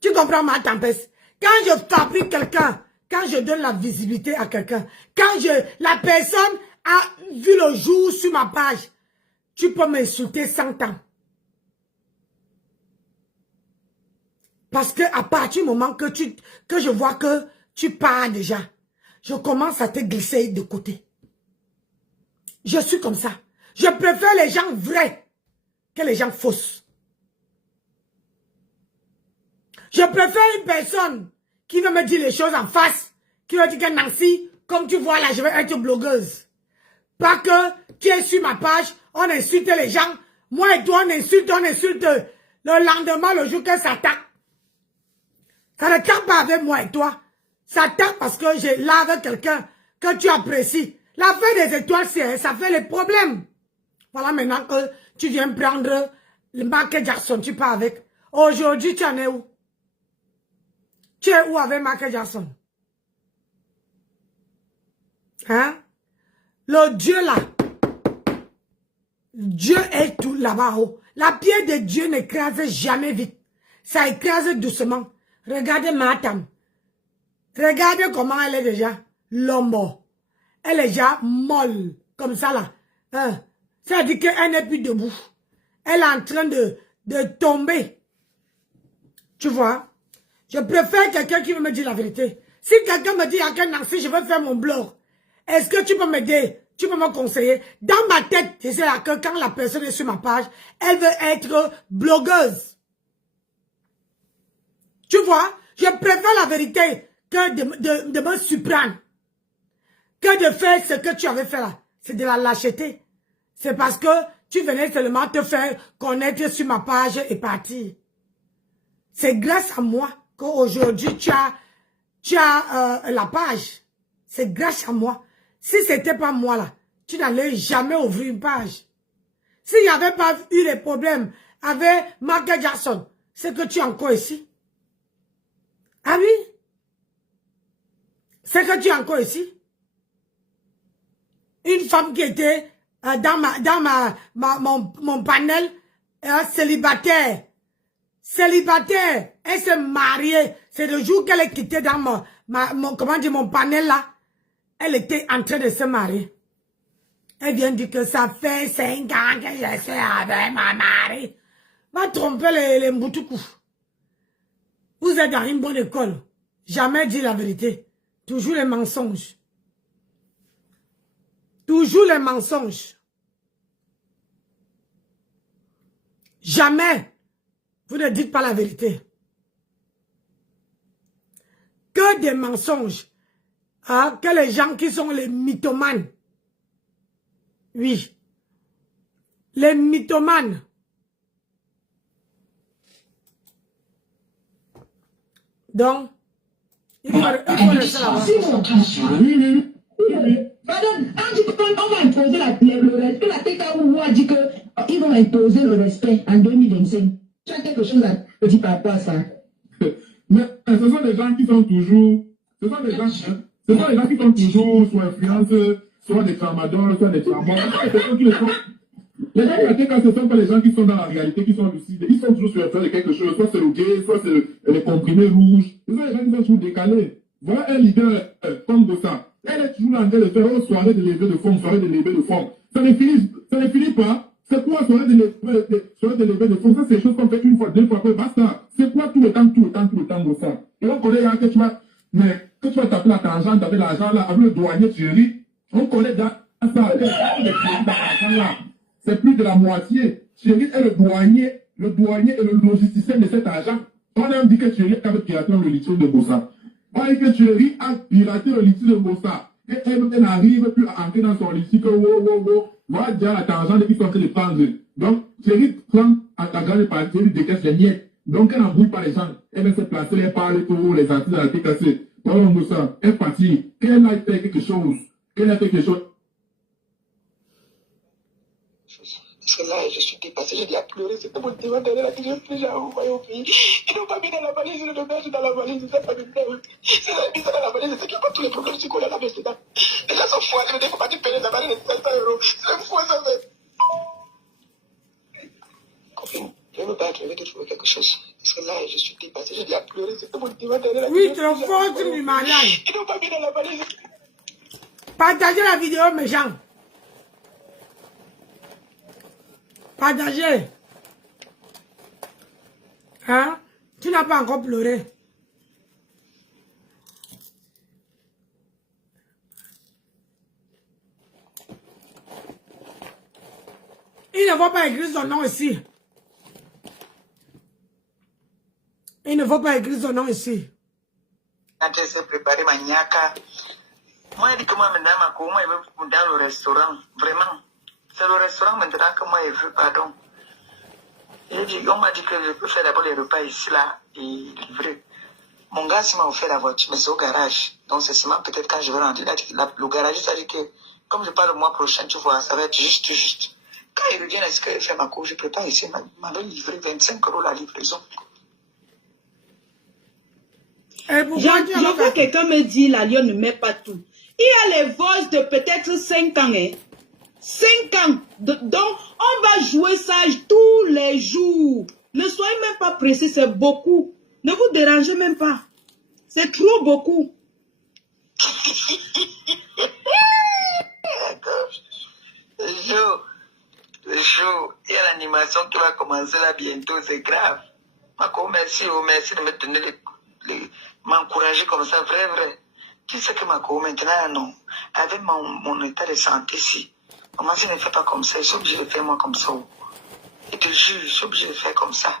Tu comprends ma tempête? Quand je fabrique quelqu'un, quand je donne la visibilité à quelqu'un, quand la personne a vu le jour sur ma page, tu peux m'insulter 100 ans. Parce que à partir du moment que je vois que tu pars déjà, je commence à te glisser de côté. Je suis comme ça. Je préfère les gens vrais que les gens fausses. Je préfère une personne qui veut me dire les choses en face, qui veut dire que Nancy, comme tu vois là, je vais être blogueuse. Pas que tu es sur ma page, on insulte les gens, moi et toi on insulte. Le lendemain, le jour que ça tape. Ça ne tape pas avec moi et toi. Ça tape parce que j'ai là avec quelqu'un que tu apprécies. L'affaire des étoiles, ça fait les problèmes. Voilà maintenant que tu viens prendre le Michael Jackson, tu pars avec. Aujourd'hui, tu en es où? Tu es où avec Michael Jackson? Hein? Le Dieu là. Dieu est tout là-bas haut. La pierre de Dieu n'écrase jamais vite. Ça écrase doucement. Regardez Matam. Regardez comment elle est déjà. L'homme. Elle est déjà molle. Comme ça là. Hein? Ça veut dire qu'elle n'est plus debout. Elle est en train de tomber. Tu vois? Je préfère quelqu'un qui veut me dire la vérité. Si quelqu'un me dit, à quel Nancy, je veux faire mon blog. Est-ce que tu peux m'aider? Tu peux me conseiller? Dans ma tête, je sais là que quand la personne est sur ma page, elle veut être blogueuse. Tu vois? Je préfère la vérité que de me surprendre. Que de faire ce que tu avais fait là. C'est de la lâcheté. C'est parce que tu venais seulement te faire connaître sur ma page et partir. C'est grâce à moi qu'aujourd'hui tu as la page. C'est grâce à moi. Si c'était pas moi là, tu n'allais jamais ouvrir une page. S'il n'y avait pas eu les problèmes avec Michael Jackson, c'est que tu es encore ici. Ah oui? C'est que tu es encore ici. Une femme qui était dans mon panel, célibataire. Célibataire. Elle s'est mariée. C'est le jour qu'elle est quittée dans mon panel là. Elle était en train de se marier. Elle vient dire que ça fait 5 ans que je suis avec ma mari. Va tromper les Mboutoukou. Vous êtes dans une bonne école. Jamais dit la vérité. Toujours les mensonges. Toujours les mensonges. Jamais vous ne dites pas la vérité. Que des mensonges. Hein, que les gens qui sont les mythomanes. Oui. Les mythomanes. Donc, il faut rester là-bas. On va imposer le respect. La TKO a dit qu'ils vont imposer le respect en 2025. Tu as quelque chose à dire par rapport à ça? Mais ce sont des gens qui sont toujours... Ce sont des gens qui sont toujours sous influence, soit des tramadors, soit des tramors. Les gens qui la TKO, ce ne sont pas les gens qui sont dans la réalité, qui sont lucides. Ils sont toujours sur influence de quelque chose. Soit c'est le gay, soit c'est les comprimés rouges. Ce sont les gens qui sont toujours décalés. Voilà un leader comme Bossa. Elle est toujours en train de faire soirée de levée de fonds, soirée de levée de fonds. Ça ne finit pas. C'est quoi soirée de levée de fonds? Ça, c'est des choses qu'on fait une fois, deux fois, après, basta. C'est quoi tout le temps Bossa? Et on connaît que tu vas taper la tangente, taper l'argent là, avec le douanier Thierry. On connaît dans ça. C'est plus de la moitié. Thierry est le douanier et le logisticien de cet argent. On a dit que Thierry avait piraté le litige de Bossa. On dit que Thierry a piraté le litige de Bossa. Et elle n'arrive plus à entrer dans son litige que voilà déjà la tangente qui sont en train de prendre. Donc, Thierry prend la grande partie, Thierry décaisse les miettes. Donc, elle n'embrouille pas les gens. Elle va se placer, elle parle pour les artistes à la TKC. Voilà, Bossa, elle est partie. Elle a fait quelque chose. Parce que là, je suis dépassé, j'ai dit à pleurer, c'était mon témoin derrière la télé, j'ai envoyé au pays. Ils n'ont pas mis dans la valise, le dommage dans la valise, c'est pas mis mis dans la valise, c'est qu'il n'y a pas tous les problèmes psychologiques là dedans. Les gens sont foirés, il ne faut pas te payer la valise de 500 €. C'est fou, ça fait. Copine, je vais me battre, je vais te trouver quelque chose. Parce que là, je suis dépassé, j'ai dit à pleurer, c'était mon témoin derrière la télé. Oui, tu es fort du mariage. Ils n'ont pas mis dans la valise. Partagez la vidéo, mes gens. Partagez. Hein? Tu n'as pas encore pleuré. Il ne faut pas écrire son nom ici. Il ne faut pas écrire son nom ici. Quand je sais préparer ma niaka, moi, je dis que moi, maintenant, moi, je vais dans le restaurant. Vraiment. C'est le restaurant maintenant que moi, je veux, pardon. On m'a dit que je peux faire d'abord les repas ici, là, et livrer. Mon gars, il m'a offert la voiture, mais c'est au garage. Donc, c'est seulement peut-être quand je vais rentrer. Le garage, ça dit que, comme je pars le mois prochain, tu vois, ça va être juste. Quand il revient, est-ce qu'il fait ma cour, je prépare ici, il m'avait livré 25 € la livraison. J'entends quelqu'un me dire, la Lyon ne met pas tout. Il y a les voices de peut-être 5 ans, hein. 5 ans. Donc, on va jouer ça tous les jours. Ne soyez même pas pressés, c'est beaucoup. Ne vous dérangez même pas. C'est trop beaucoup. Le show, il y a l'animation qui va commencer là bientôt, c'est grave. Marco, merci de me donner m'encourager comme ça, vrai. Tu sais que Marco, maintenant, non. Avec mon état de santé ici, maman, si ne fait pas comme ça, je suis obligé de faire moi comme ça. Et te jure, je suis obligé de faire comme ça.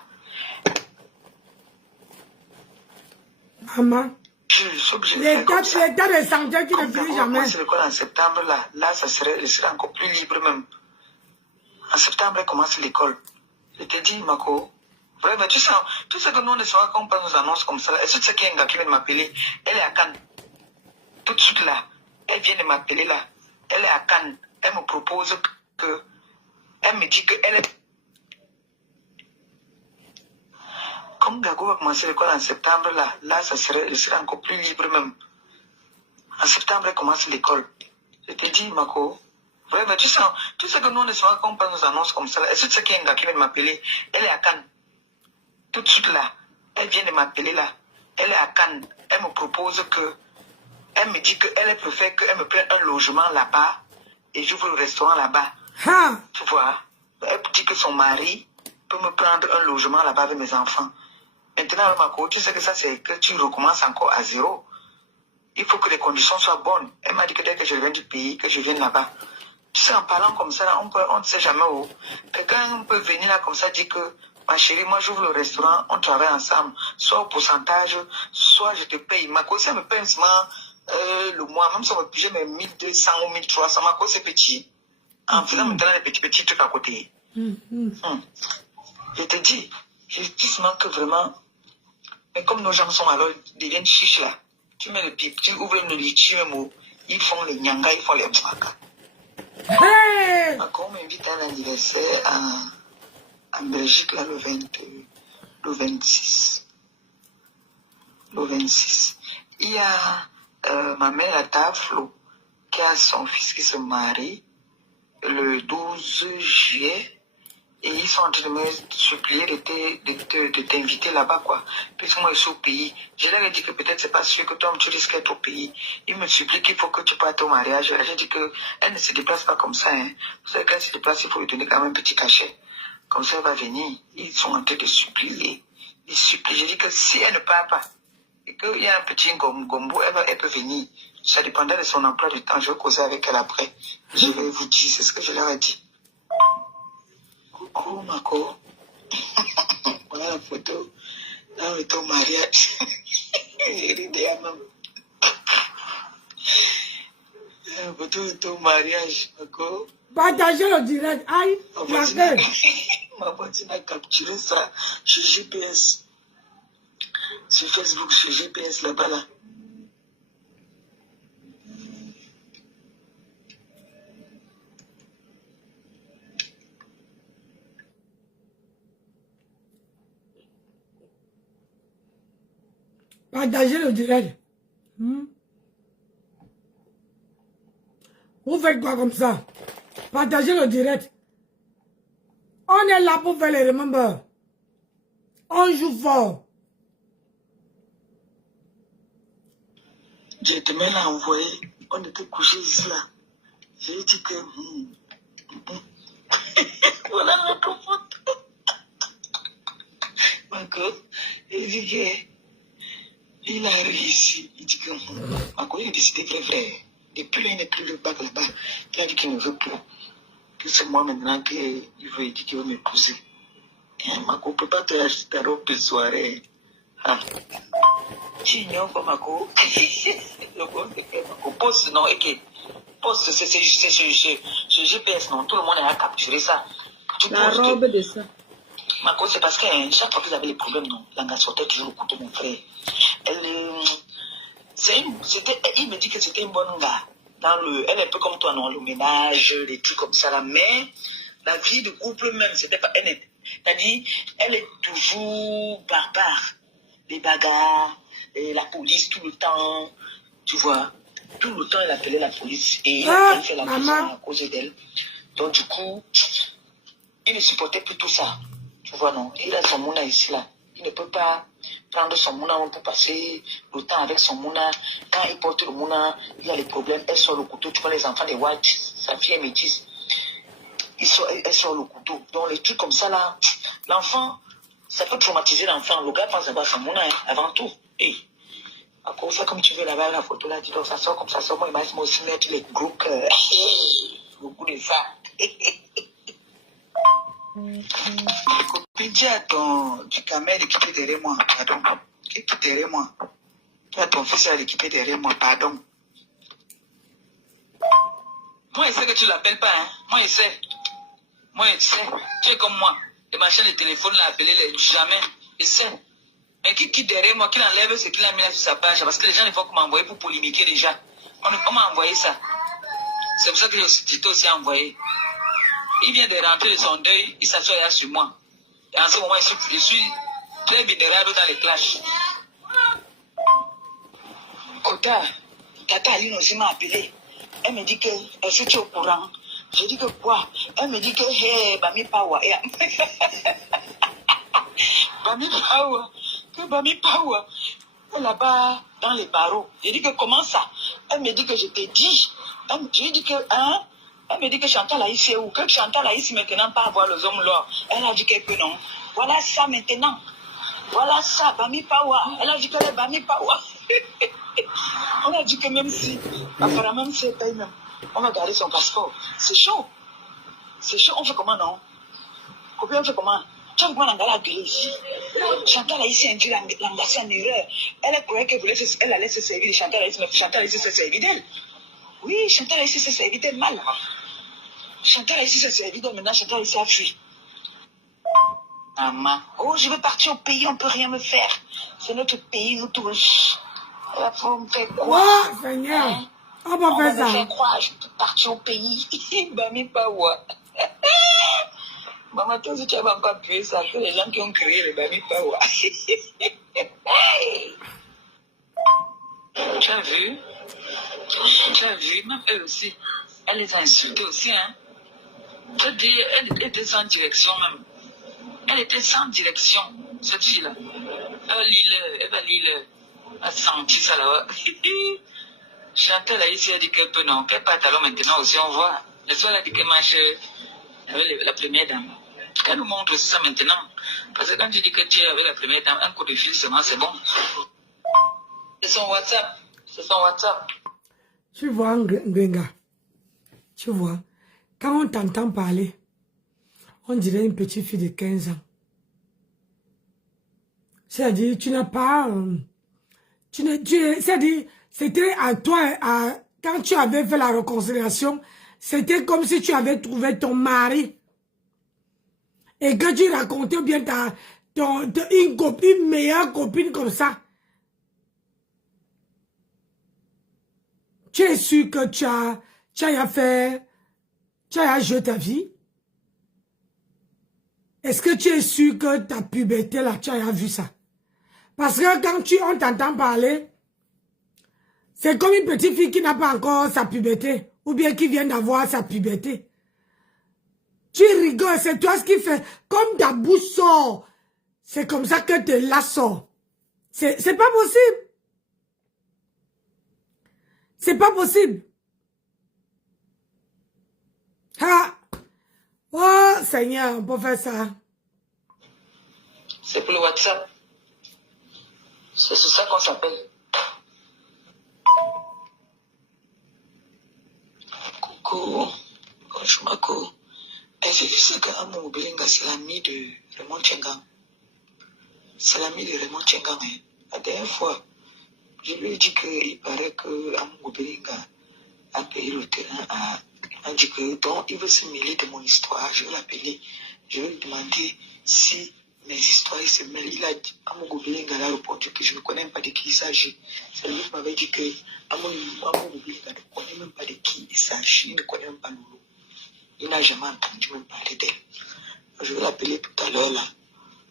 Maman, l'état de santé qui ne finit jamais. Si l'école en septembre, là, je serai encore plus libre même. En septembre, elle commence l'école. Je te dis, Marco, vraiment, tu sais que nous, on ne saura qu'on prend nos annonces comme ça. Est-ce que tu sais qu'il y a un gars qui vient de m'appeler? Elle est à Cannes. Tout de suite là, elle vient de m'appeler là. Elle est à Cannes. Elle me propose que... Elle me dit qu'elle est... Comme Gago va commencer l'école en septembre, là, je serai encore plus libre même. En septembre, elle commence l'école. Je te dis, Marco, Oui, mais tu sais que nous, on est souvent quand on passe nos annonces comme ça. Là. Est-ce que tu sais qu'il y a un gars qui vient de m'appeler? Elle est à Cannes. Tout de suite là. Elle vient de m'appeler là. Elle est à Cannes. Elle me propose que... Elle me dit qu'elle préfère qu'elle me prenne un logement là-bas et j'ouvre le restaurant là-bas. Tu vois? Elle dit que son mari peut me prendre un logement là-bas avec mes enfants. Maintenant, Mako, tu sais que ça, c'est que tu recommences encore à zéro. Il faut que les conditions soient bonnes. Elle m'a dit que dès que je reviens du pays, que je vienne là-bas. Tu sais, en parlant comme ça, là, on ne sait jamais où. Quelqu'un peut venir là comme ça, dire que, ma chérie, moi j'ouvre le restaurant, on travaille ensemble, soit au pourcentage, soit je te paye. Ma cause, ça me paye seulement le mois, même si j'ai mes 1200 ou 1300, ma cause c'est petit. En faisant maintenant les petits trucs à côté. Je te dis seulement que vraiment, mais comme nos gens sont alors, ils deviennent chiches là. Tu mets le pipe, tu ouvres le litchi, ils font les nyanga, ils font les msaka. Quand on m'invite à un anniversaire en Belgique, là, le 26. Il y a ma mère, la table, Flo, qui a son fils qui se marie le 12 juillet. Et ils sont en train de me supplier de t'inviter là-bas, quoi. Puisque moi, je suis au pays. Je leur ai dit que peut-être c'est pas sûr que toi, tu risques d'être au pays. Ils me supplient qu'il faut que tu partes au mariage. J'ai dit qu'elle ne se déplace pas comme ça, hein. Vous savez, quand elle se déplace, il faut lui donner quand même un petit cachet. Comme ça, elle va venir. Ils sont en train de supplier. Ils supplient. J'ai dit que si elle ne part pas, et qu'il y a un petit gombo, elle peut venir. Ça dépendra de son emploi du temps. Je vais causer avec elle après. Je vais vous dire, c'est ce que je leur ai dit. Coucou, Mako. Voilà la photo. Là, on est au mariage. J'ai ri derrière même. La photo est au mariage, Mako. Partagez le direct. Aïe, la ma voiture a capturé ça sur GPS. Sur Facebook, sur GPS là-bas, là. Partagez le direct. Vous faites quoi comme ça? Partagez le direct. On est là pour faire les remember. On joue fort. J'ai demain l'a envoyé. On était couchés ici là. J'ai dit que... voilà notre photo. D'accord. Il dit que... Il a réussi. Il dit que... Mako, il a décidé qu'il est vrai. Depuis là, il n'est plus le bac là-bas. Il a dit qu'il ne veut plus. Que c'est moi maintenant qu'il veut. Il dit qu'il veut m'épouser. Mako, ne peut pas te acheter ta robe de soirée. Ah. Tu ignores quoi, Mako? Le bon, c'est Mako. Poste, non, ok. Poste, c'est ce GPS, non. Tout le monde a capturé ça. La robe de ça. Mako, c'est parce que chaque fois qu'ils avaient les problèmes, non, Langa sortait toujours le couteau, mon frère. Il me dit que c'était une bonne gars. Elle est un peu comme toi, non, le ménage, les trucs comme ça, là. Mais la vie de couple même, c'était pas. C'est-à-dire, elle est toujours barbare. Les bagarres, la police tout le temps. Tu vois, tout le temps, elle appelait la police. Et il a fait la prison à cause d'elle. Donc, du coup, il ne supportait plus tout ça. Tu vois, non. Il a son mouna ici, là. Il ne peut pas prendre son mouna pour passer le temps avec son mouna. Quand il porte le mouna, il y a les problèmes. Elle sort le couteau. Tu vois, les enfants des White, sa fille est métisse. Elle sort le couteau. Donc, les trucs comme ça, là, l'enfant, ça peut traumatiser l'enfant. Le gars pense avoir son mouna, hein, avant tout. Hey. À cause ça, comme tu veux là-bas, la photo là, dis donc, ça sort comme ça sort. Moi, il m'a aussi mettre les gros cœurs. Le goût de ça. Copine, dis à du camel d'équiper derrière moi, pardon. Équipe derrière moi. Tu as ton fils à l'équiper derrière moi, pardon. Moi, je sais que tu l'appelles pas, hein. Moi, je sais. Tu es comme moi. Les machins de téléphone, là, appelé jamais. Je sais. Mais qui derrière moi, qui enlève ce qu'il a mis là sur sa page. Parce que les gens, il faut qu'on m'envoie pour polémiquer déjà. On m'a envoyé ça. C'est pour ça que je t'ai aussi envoyé. Il vient de rentrer de son deuil, il s'assoit là sur moi. Et en ce moment, je suis très vulnérable dans les clashs. Kota, Tata Aline aussi m'a appelé. Elle me dit que, est-ce que tu es au courant J'ai dit que quoi? Elle me dit que, hey, Bami Pawa. Bami Pawa. Que Bami Pawa. Là-bas, dans les barreaux. J'ai dit que comment ça? Elle me dit que je t'ai dit. J'ai dit que, hein? Elle me dit que Chantal Aïs est où? Que Chantal Aïs maintenant pas avoir les hommes là. Elle a dit que non. Voilà ça maintenant. Voilà ça, Bami Pawa. Elle a dit qu'elle est Bami Pawa. On a dit que même si, apparemment, même si elle paye même, on va garder son passeport. C'est chaud. C'est chaud. On fait comment, non? Combien on fait comment? Tu vois, on a gueulé ici. Chantal Aïs a induit l'anglais en erreur. Elle croyait qu'elle allait se servir de Chantal Aïs, mais Chantal Aïs s'est servi d'elle. Oui, Chantal Aïs s'est servi d'elle mal. Chantal Aïs s'est servi d'elle, maintenant Chantal Aïs a fui. Maman, oh, je veux partir au pays, on ne peut rien me faire. C'est notre pays, nous tous. On me fait quoi? Oh, Seigneur. Hein? On va faire ça. On me fait quoi? Je peux partir au pays. Bami Pawa. Maman, toi aussi, tu n'as pas créé ça. Que les gens qui ont créé le Bami Pawa. Tu as vu? Tu as vu? Même eux aussi. Elle les a insultés aussi, hein. Je te dis, elle était sans direction même. Elle était sans direction, cette fille-là. Elle va lire, elle a senti ça là-bas. Chantal Aïs a dit qu'elle peut non, qu'elle parte alors maintenant aussi, on voit. Le soir, elle a dit qu'elle marche avec la première dame. Elle nous montre aussi ça maintenant. Parce que quand tu dis que tu es avec la première dame, un coup de fil seulement, c'est bon. C'est son WhatsApp. C'est son WhatsApp. Tu vois, Ngwenga, tu vois, quand on t'entend parler, on dirait une petite fille de 15 ans. C'est-à-dire, tu n'as pas... c'est-à-dire, c'était à toi, quand tu avais fait la réconciliation, c'était comme si tu avais trouvé ton mari. Et quand tu racontais bien une meilleure copine comme ça, tu es sûr que tu as joué ta vie? Est-ce que tu es sûr que ta puberté là, tu as vu ça? Parce que quand on t'entend parler, c'est comme une petite fille qui n'a pas encore sa puberté, ou bien qui vient d'avoir sa puberté. Tu rigoles, c'est toi ce qui fait, comme ta bouche sort, c'est comme ça que tes là sort. C'est pas possible. C'est pas possible. Ah! Oh, Seigneur, on peut faire ça. C'est pour le WhatsApp. C'est sur ça qu'on s'appelle. Coucou. Bonjour, Marco. J'ai vu ça qu'Amou Belinga, c'est l'ami de Raymond Tchengang. C'est l'ami de Raymond Tchengang. La dernière fois, je lui ai dit qu'il paraît que Amou Belinga a payé le terrain à... Il m'a dit que donc il veut se mêler de mon histoire. Je vais l'appeler. Je vais lui demander si mes histoires se mêlent. Il a dit, Amou Belinga a répondu que je ne connais pas de qui il s'agit. C'est lui qui m'avait dit que Amou Belinga ne connaît même pas de qui il s'agit. Il ne connaît même pas Loulou. Il n'a jamais entendu même parler d'elle. Je vais l'appeler tout à l'heure là.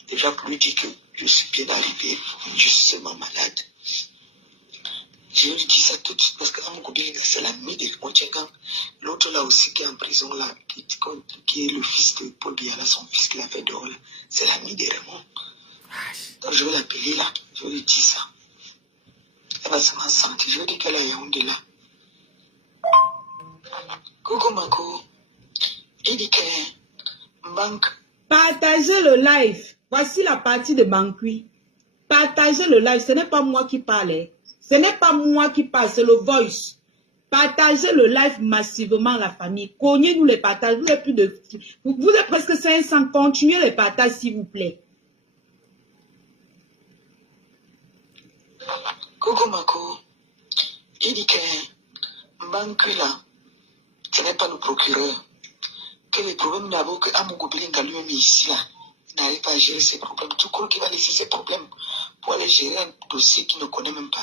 Déjà pour lui dire que je suis bien arrivé. Je suis seulement malade. Je lui dis ça tout de suite parce que Amou Belinga, c'est l'ami de Raymond Tchengang. L'autre là aussi qui est en prison là, qui est le fils de Paul Biala, son fils qu'il a fait dehors là. C'est l'ami de Raymond. Donc je vais l'appeler là. Je lui dis ça. Elle va se sentir. Je lui dis qu'elle a Yaoundé là. Coucou Marco. Il dit que banque. Partagez le live. Voici la partie de Bankui. Partagez le live. Ce n'est pas moi qui parle. Ce n'est pas moi qui parle, c'est le voice. Partagez le live massivement, la famille. Cognez-nous les partages. Vous êtes plus de... Vous êtes presque 500. Continuez les partages, s'il vous plaît. Coucou Marco. Il dit que banque là, ce n'est pas le procureur. Que les problèmes d'abord que Amou Belinga lui-même ici là, n'arrive pas à gérer ses problèmes. Tu crois qu'il va laisser ses problèmes pour aller gérer un dossier qu'il ne connaît même pas?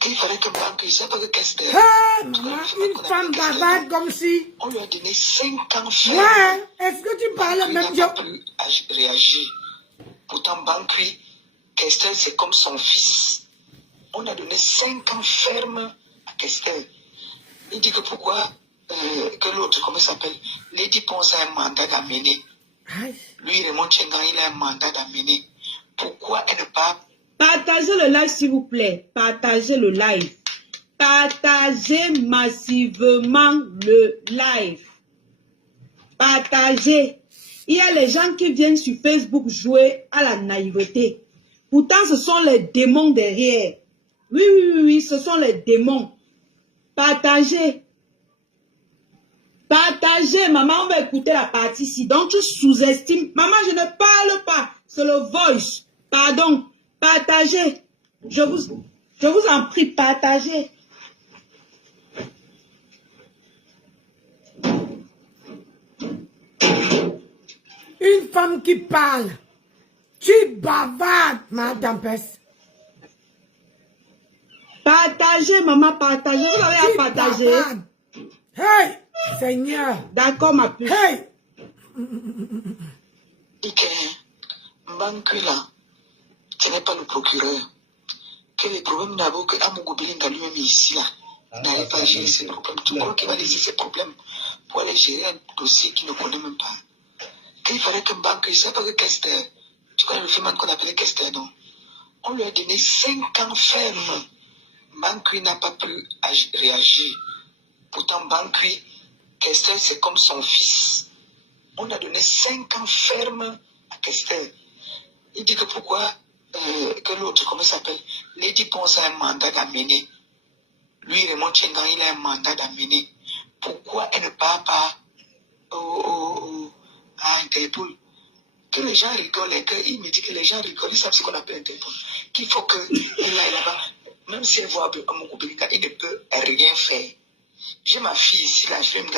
Qu'il fallait que banque, il ne sait pas que qu'est-ce que une femme bavarde comme si... On lui a donné 5 ans ferme. Ouais, est-ce que tu parles même Il n'a pas pu réagir. Pourtant, Bankui, Kestel, c'est comme son fils. On a donné 5 ans ferme à Kestel. Il dit que pourquoi que l'autre, comment il s'appelle, Lady Ponce a un mandat d'amener. Lui, Raymond Tchengan, il a un mandat d'amener. Pourquoi elle ne pas... Partagez le live, s'il vous plaît. Partagez le live. Partagez massivement le live. Partagez. Il y a les gens qui viennent sur Facebook jouer à la naïveté. Pourtant, ce sont les démons derrière. Oui, ce sont les démons. Partagez. Partagez, maman, on va écouter la partie ici. Donc, tu sous-estimes. Maman, je ne parle pas. C'est le voice. Pardon. Partagez. Je vous en prie, partagez. Une femme qui parle. Tu bavardes, madame Pes. Partagez, maman, partagez. Vous avez à partager. Bavarde. Hey, Seigneur. D'accord, ma puce. Hey. Mbankula, ce n'est pas le procureur. Que les problèmes d'abord que Amogo Belinga lui-même ici là n'arrive pas à gérer ses problèmes. Tu crois qu'il va laisser ses problèmes pour aller gérer un dossier qu'il ne connaît même pas. Qu'il fallait que Mbankula, je ne sais pas que Kester, tu connais le film qu'on appelait Kester, non? On lui a donné 5 ans ferme. Mbankula n'a pas pu réagir. Pourtant, Mbankula, Kester, c'est comme son fils. On a donné 5 ans ferme à Kester. Il dit que pourquoi que l'autre, comment il s'appelle, Lady Ponce a un mandat d'amener. Lui, Raymond Tchengan, il a un mandat d'amener. Pourquoi elle ne part pas à Interpol? Que les gens rigolent, il me dit que les gens rigolent, ils savent ce qu'on appelle Interpol. Qu'il faut qu'elle aille là-bas. Même si elle voit mon groupe, il ne peut rien faire. J'ai ma fille ici, là, je vais me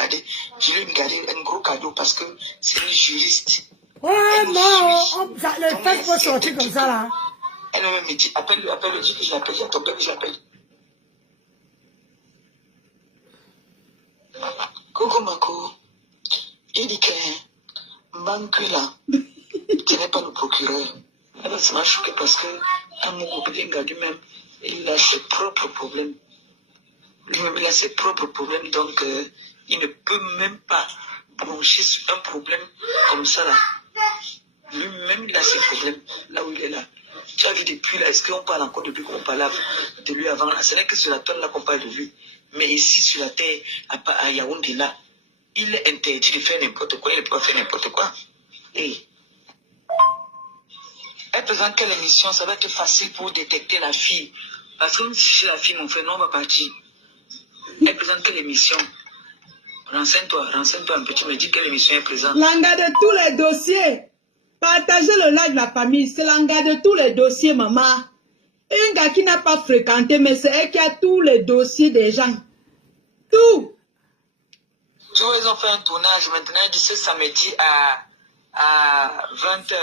garder un gros cadeau parce que c'est une juriste. Ouais, non, les fesses vont sortir comme ça, là. Elle-même me dit, appelle-le, dis que je l'appelle, j'ai ton père que je l'appelle. Coucou Mako, il dit que Mbankula, ce n'est pas le procureur. Elle m'a choqué parce que Amogo Belinga lui-même, il a ses propres problèmes. Lui-même, il a ses propres problèmes, donc il ne peut même pas brancher sur un problème comme ça là. Lui-même, il a ses problèmes là où il est là. Tu as vu depuis là, est-ce qu'on parle encore depuis qu'on parlait de lui avant là? Ce n'est que sur la toile là qu'on parle de lui. Mais ici, sur la terre, à Yaoundé là, il est interdit de faire n'importe quoi, il ne peut pas faire n'importe quoi. Et elle présente quelle émission? Ça va être facile pour détecter la fille. Parce que même si c'est la fille, mon frère, non, on va partir. Elle présente quelle émission? Renseigne-toi un peu, tu me dis quelle émission elle présente. L'anga de tous les dossiers. Partagez le live de la famille. C'est l'anga de tous les dossiers, maman. Un gars qui n'a pas fréquenté, mais c'est elle qui a tous les dossiers des gens. Tout. Tu vois, ils ont fait un tournage maintenant, ils disent ce samedi à 20h.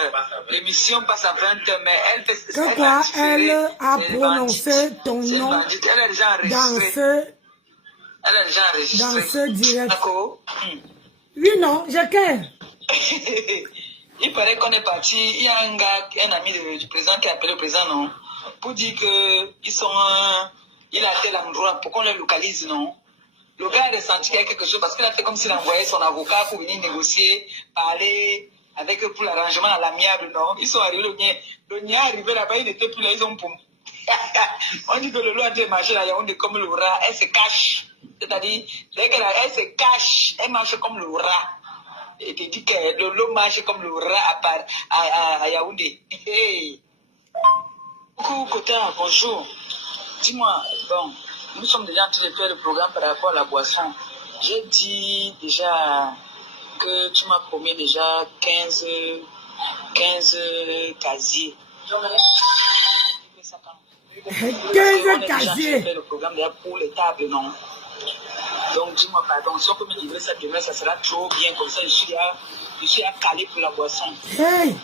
L'émission passe à 20h, mais elle fait ce Pourquoi elle a prononcé ton nom dans ce direct? Oui, non, j'ai qu'un. Il paraît qu'on est parti, il y a un gars, un ami du président qui a appelé le président, non, pour dire qu'ils sont, il a tel endroit, pour qu'on les localise, non. Le gars a ressenti qu'il y a quelque chose parce qu'il a fait comme s'il envoyait son avocat pour venir négocier, parler avec eux pour l'arrangement à l'amiable, non. Ils sont arrivés, le nia est arrivé là-bas, il n'était plus là, ils ont poum. On dit que le loup a été marché là, Yaoundé comme le rat, elle se cache. C'est-à-dire, dès qu'elle se cache, elle marche comme le rat. Et tu dis que le loup marche comme le rat à Yaoundé. Hey. Coucou, Kota, bonjour. Dis-moi, bon, nous sommes déjà en train de faire le programme par rapport à la boisson. J'ai dit déjà que tu m'as promis déjà 15 casiers. 15 casiers. On a le programme déjà pour les tables, non? Donc dis-moi pardon, si on peut me livrer ça demain, ça sera trop bien. Comme ça, je suis à caler pour la boisson. Hey!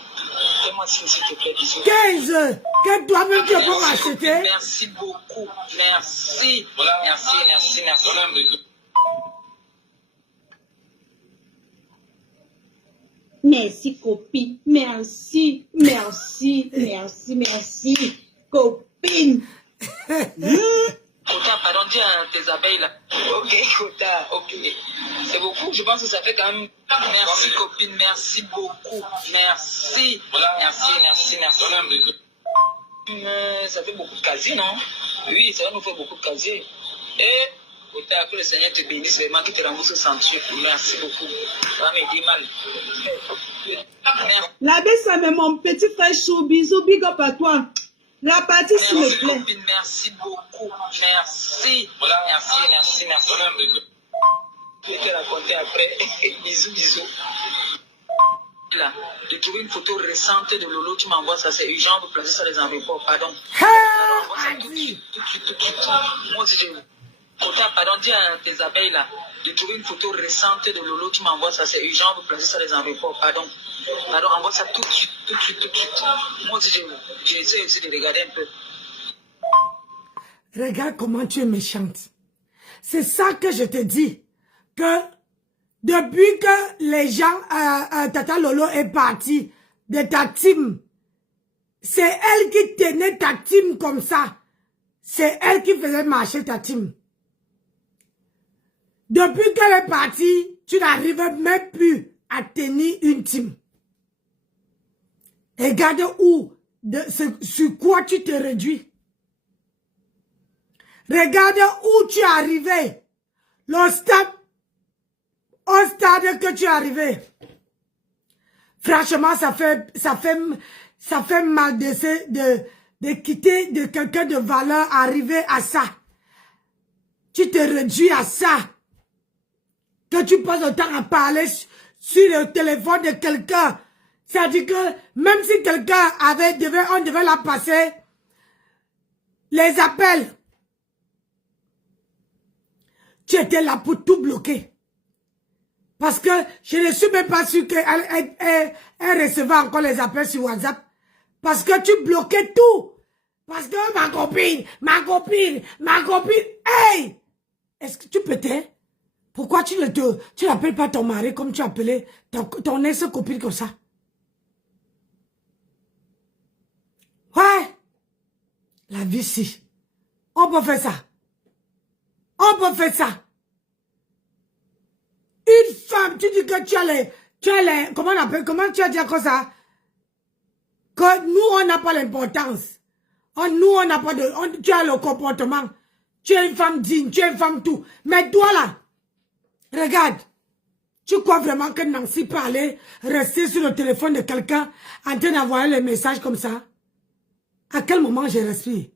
Fais-moi signe, s'il te plaît, bisous. 15! Que toi-même tu peux acheter? Merci beaucoup. Merci. Merci. Merci, copine. Merci. Copine. Pardon, dis à tes abeilles là. Ok, Kota, ok. C'est beaucoup, je pense que ça fait quand même. Merci copine, merci beaucoup. Merci. Merci. Ça fait beaucoup de casier, non? Oui, ça va nous faire beaucoup de casier. Et Kota, que le Seigneur te bénisse, vraiment, qu'il te rembourse centuple. Merci beaucoup. Ça va m'aider mal. L'abbé, ça met mon petit frère chaud, bisous, big up à toi. La partie, s'il me plaît. Copine, merci beaucoup. Merci. Je vais te raconter après. Bisous. Là, de trouver une photo récente de Lolo, tu m'envoies ça, c'est urgent, vous placez ça dans les enveloppes, pardon. Alors, envoie ça tout de suite. Moi aussi, pardon, dis à tes abeilles là, de trouver une photo récente de Lolo, tu m'envoies ça, c'est urgent, vous placez ça dans les enveloppes, pardon. Alors, envoie ça tout de suite. Moi aussi, j'essaie aussi de regarder un peu. Regarde comment tu es méchante. C'est ça que je te dis. Que depuis que les gens, Tata Lolo est parti de ta team, c'est elle qui tenait ta team comme ça. C'est elle qui faisait marcher ta team. Depuis qu'elle est partie, tu n'arrives même plus à tenir une team. Regarde sur quoi tu te réduis. Regarde où tu es arrivé. Au stade que tu es arrivé. Franchement, ça fait mal de quitter de quelqu'un de valeur, arriver à ça. Tu te réduis à ça. Que tu passes le temps à parler sur le téléphone de quelqu'un. C'est-à-dire que même si quelqu'un on devait la passer, les appels, tu étais là pour tout bloquer. Parce que je ne suis même pas sûr qu'elle recevait encore les appels sur WhatsApp. Parce que tu bloquais tout. Parce que ma copine, hey! Est-ce que tu peux t'aider? Pourquoi tu n'appelles pas ton mari comme tu appelais ton ex-copine comme ça? Ouais! La vie, si. On peut faire ça. Une femme, tu dis que tu as les, comment tu as dit comme ça? Que nous, on n'a pas l'importance. Nous, on n'a pas tu as le comportement. Tu es une femme digne, tu es une femme tout. Mais toi là, regarde. Tu crois vraiment que Nancy peut aller rester sur le téléphone de quelqu'un en train d'envoyer les messages comme ça? À quel moment je respire?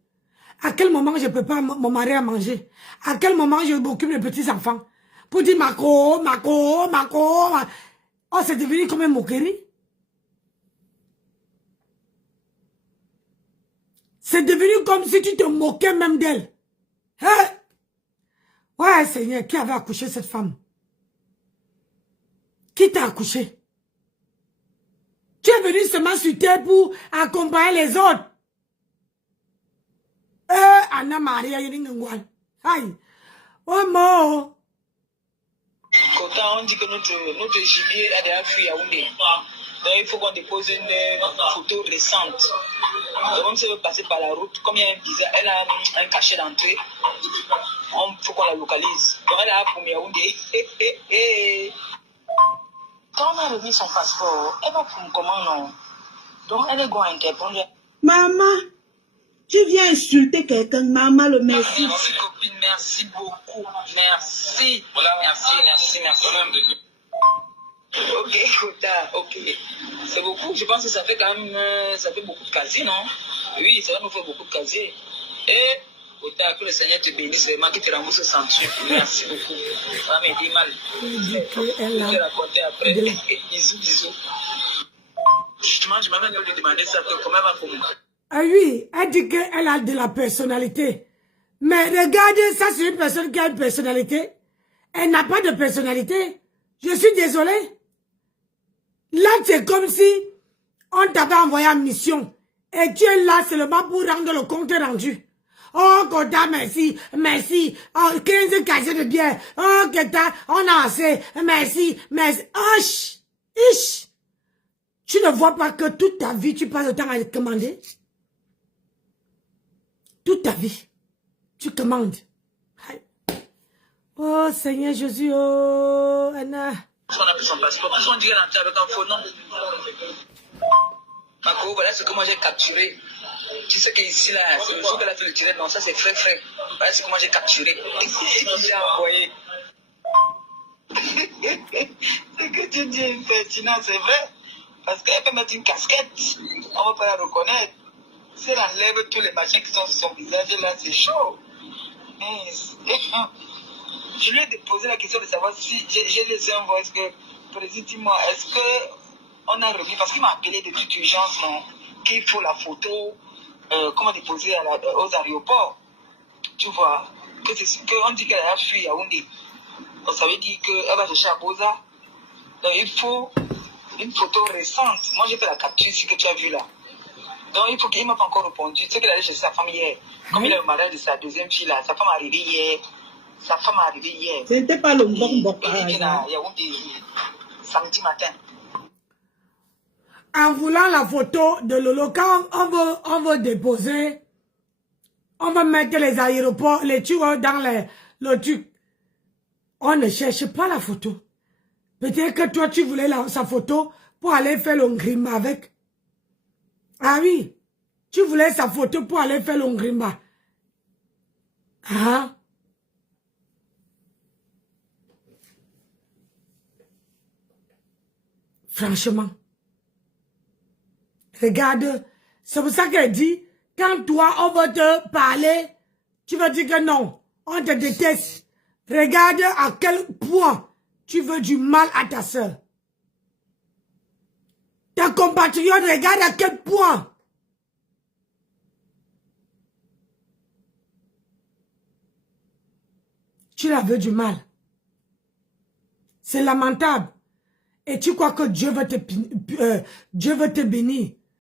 À quel moment je prépare mon mari à manger? À quel moment je m'occupe des petits-enfants? Pour dire Mako. Oh, c'est devenu comme une moquerie. C'est devenu comme si tu te moquais même d'elle. Hein? Ouais, Seigneur, qui avait accouché cette femme? Qui t'a accouché? Tu es venu seulement sur terre pour accompagner les autres. Anna Maria Yeningwal. Aïe. Oh, mon. Quand on dit que notre gibier a déjà fui à Oundé. Donc il faut qu'on dépose une photo récente. Donc on se passer par la route. Comme il y a un visa, elle a un cachet d'entrée. Il faut qu'on la localise. Donc elle a pour Yaoundé. Quand on a remis son passeport, elle va pour comment non? Donc elle est going à interpondre. Maman, tu viens insulter quelqu'un. Maman, le merci. Merci copine, merci beaucoup. Merci. Ok, Kota, ok. C'est beaucoup, je pense que ça fait quand même, ça fait beaucoup de casier, non? Oui, ça va nous faire beaucoup de casier. Et, Kota, que le Seigneur te bénisse, vraiment, qu'il te rembourse centuple. Merci beaucoup. Ça va m'aider mal. Je vais te raconter après. Bisous. Justement, je m'avais même demandé ça, comment elle va pour moi? Ah oui, elle dit qu'elle a de la personnalité. Mais regardez, ça c'est une personne qui a une personnalité. Elle n'a pas de personnalité. Je suis désolée. Là, c'est comme si on t'avait envoyé en mission. Et tu es là seulement pour rendre le compte rendu. Oh, Kota, merci. Oh, 15 casiers de bière. Oh, Kota, on a assez. Merci. Ish. Tu ne vois pas que toute ta vie, tu passes le temps à commander? Toute ta vie, tu commandes. Oh Seigneur Jésus, oh Anna. On a pris son passeport. Parce qu'on dit qu'elle est entrée avec un faux nom. Marco, voilà ce que moi j'ai capturé. Tu sais qu'ici, là, c'est le jour qu'elle a fait le direct. Non, ça c'est frais. Voilà ce que moi j'ai capturé. J'ai envoyé. Ce que tu dis est pertinent, c'est vrai. Parce qu'elle peut mettre une casquette. On ne va pas la reconnaître. Si elle enlève tous les machins qui sont sur son visage, là, c'est chaud. Je lui ai posé la question de savoir si j'ai laissé un voice que, président, dis-moi, est-ce qu'on a revu, parce qu'il m'a appelé de toute urgence, qu'il faut la photo, comment déposer aux aéroports. Tu vois, qu'on dit qu'elle a fui à Yaoundé. Donc ça veut dire qu'elle va chercher à Boza. Donc il faut une photo récente. Moi j'ai fait la capture ici que tu as vu là. Donc il faut qu'il ne m'a pas encore répondu. Tu sais qu'il allait chez sa femme hier. Comme il a le mariage de sa deuxième fille là, sa femme est arrivée hier. C'était pas le bon samedi matin. En voulant la photo de Lolo, quand on veut déposer, on va mettre les aéroports, les tuyaux dans le truc. On ne cherche pas la photo. Peut-être que toi, tu voulais sa photo pour aller faire l'ongrimba avec. Ah oui, tu voulais sa photo pour aller faire l'ongrimba. Ah. Franchement. Regarde, c'est pour ça qu'elle dit, quand toi, on va te parler, tu vas dire que non, on te déteste. Regarde à quel point tu veux du mal à ta soeur. Ta compatriote, regarde à quel point. Tu la veux du mal. C'est lamentable. Et tu crois que Dieu veut te bénir.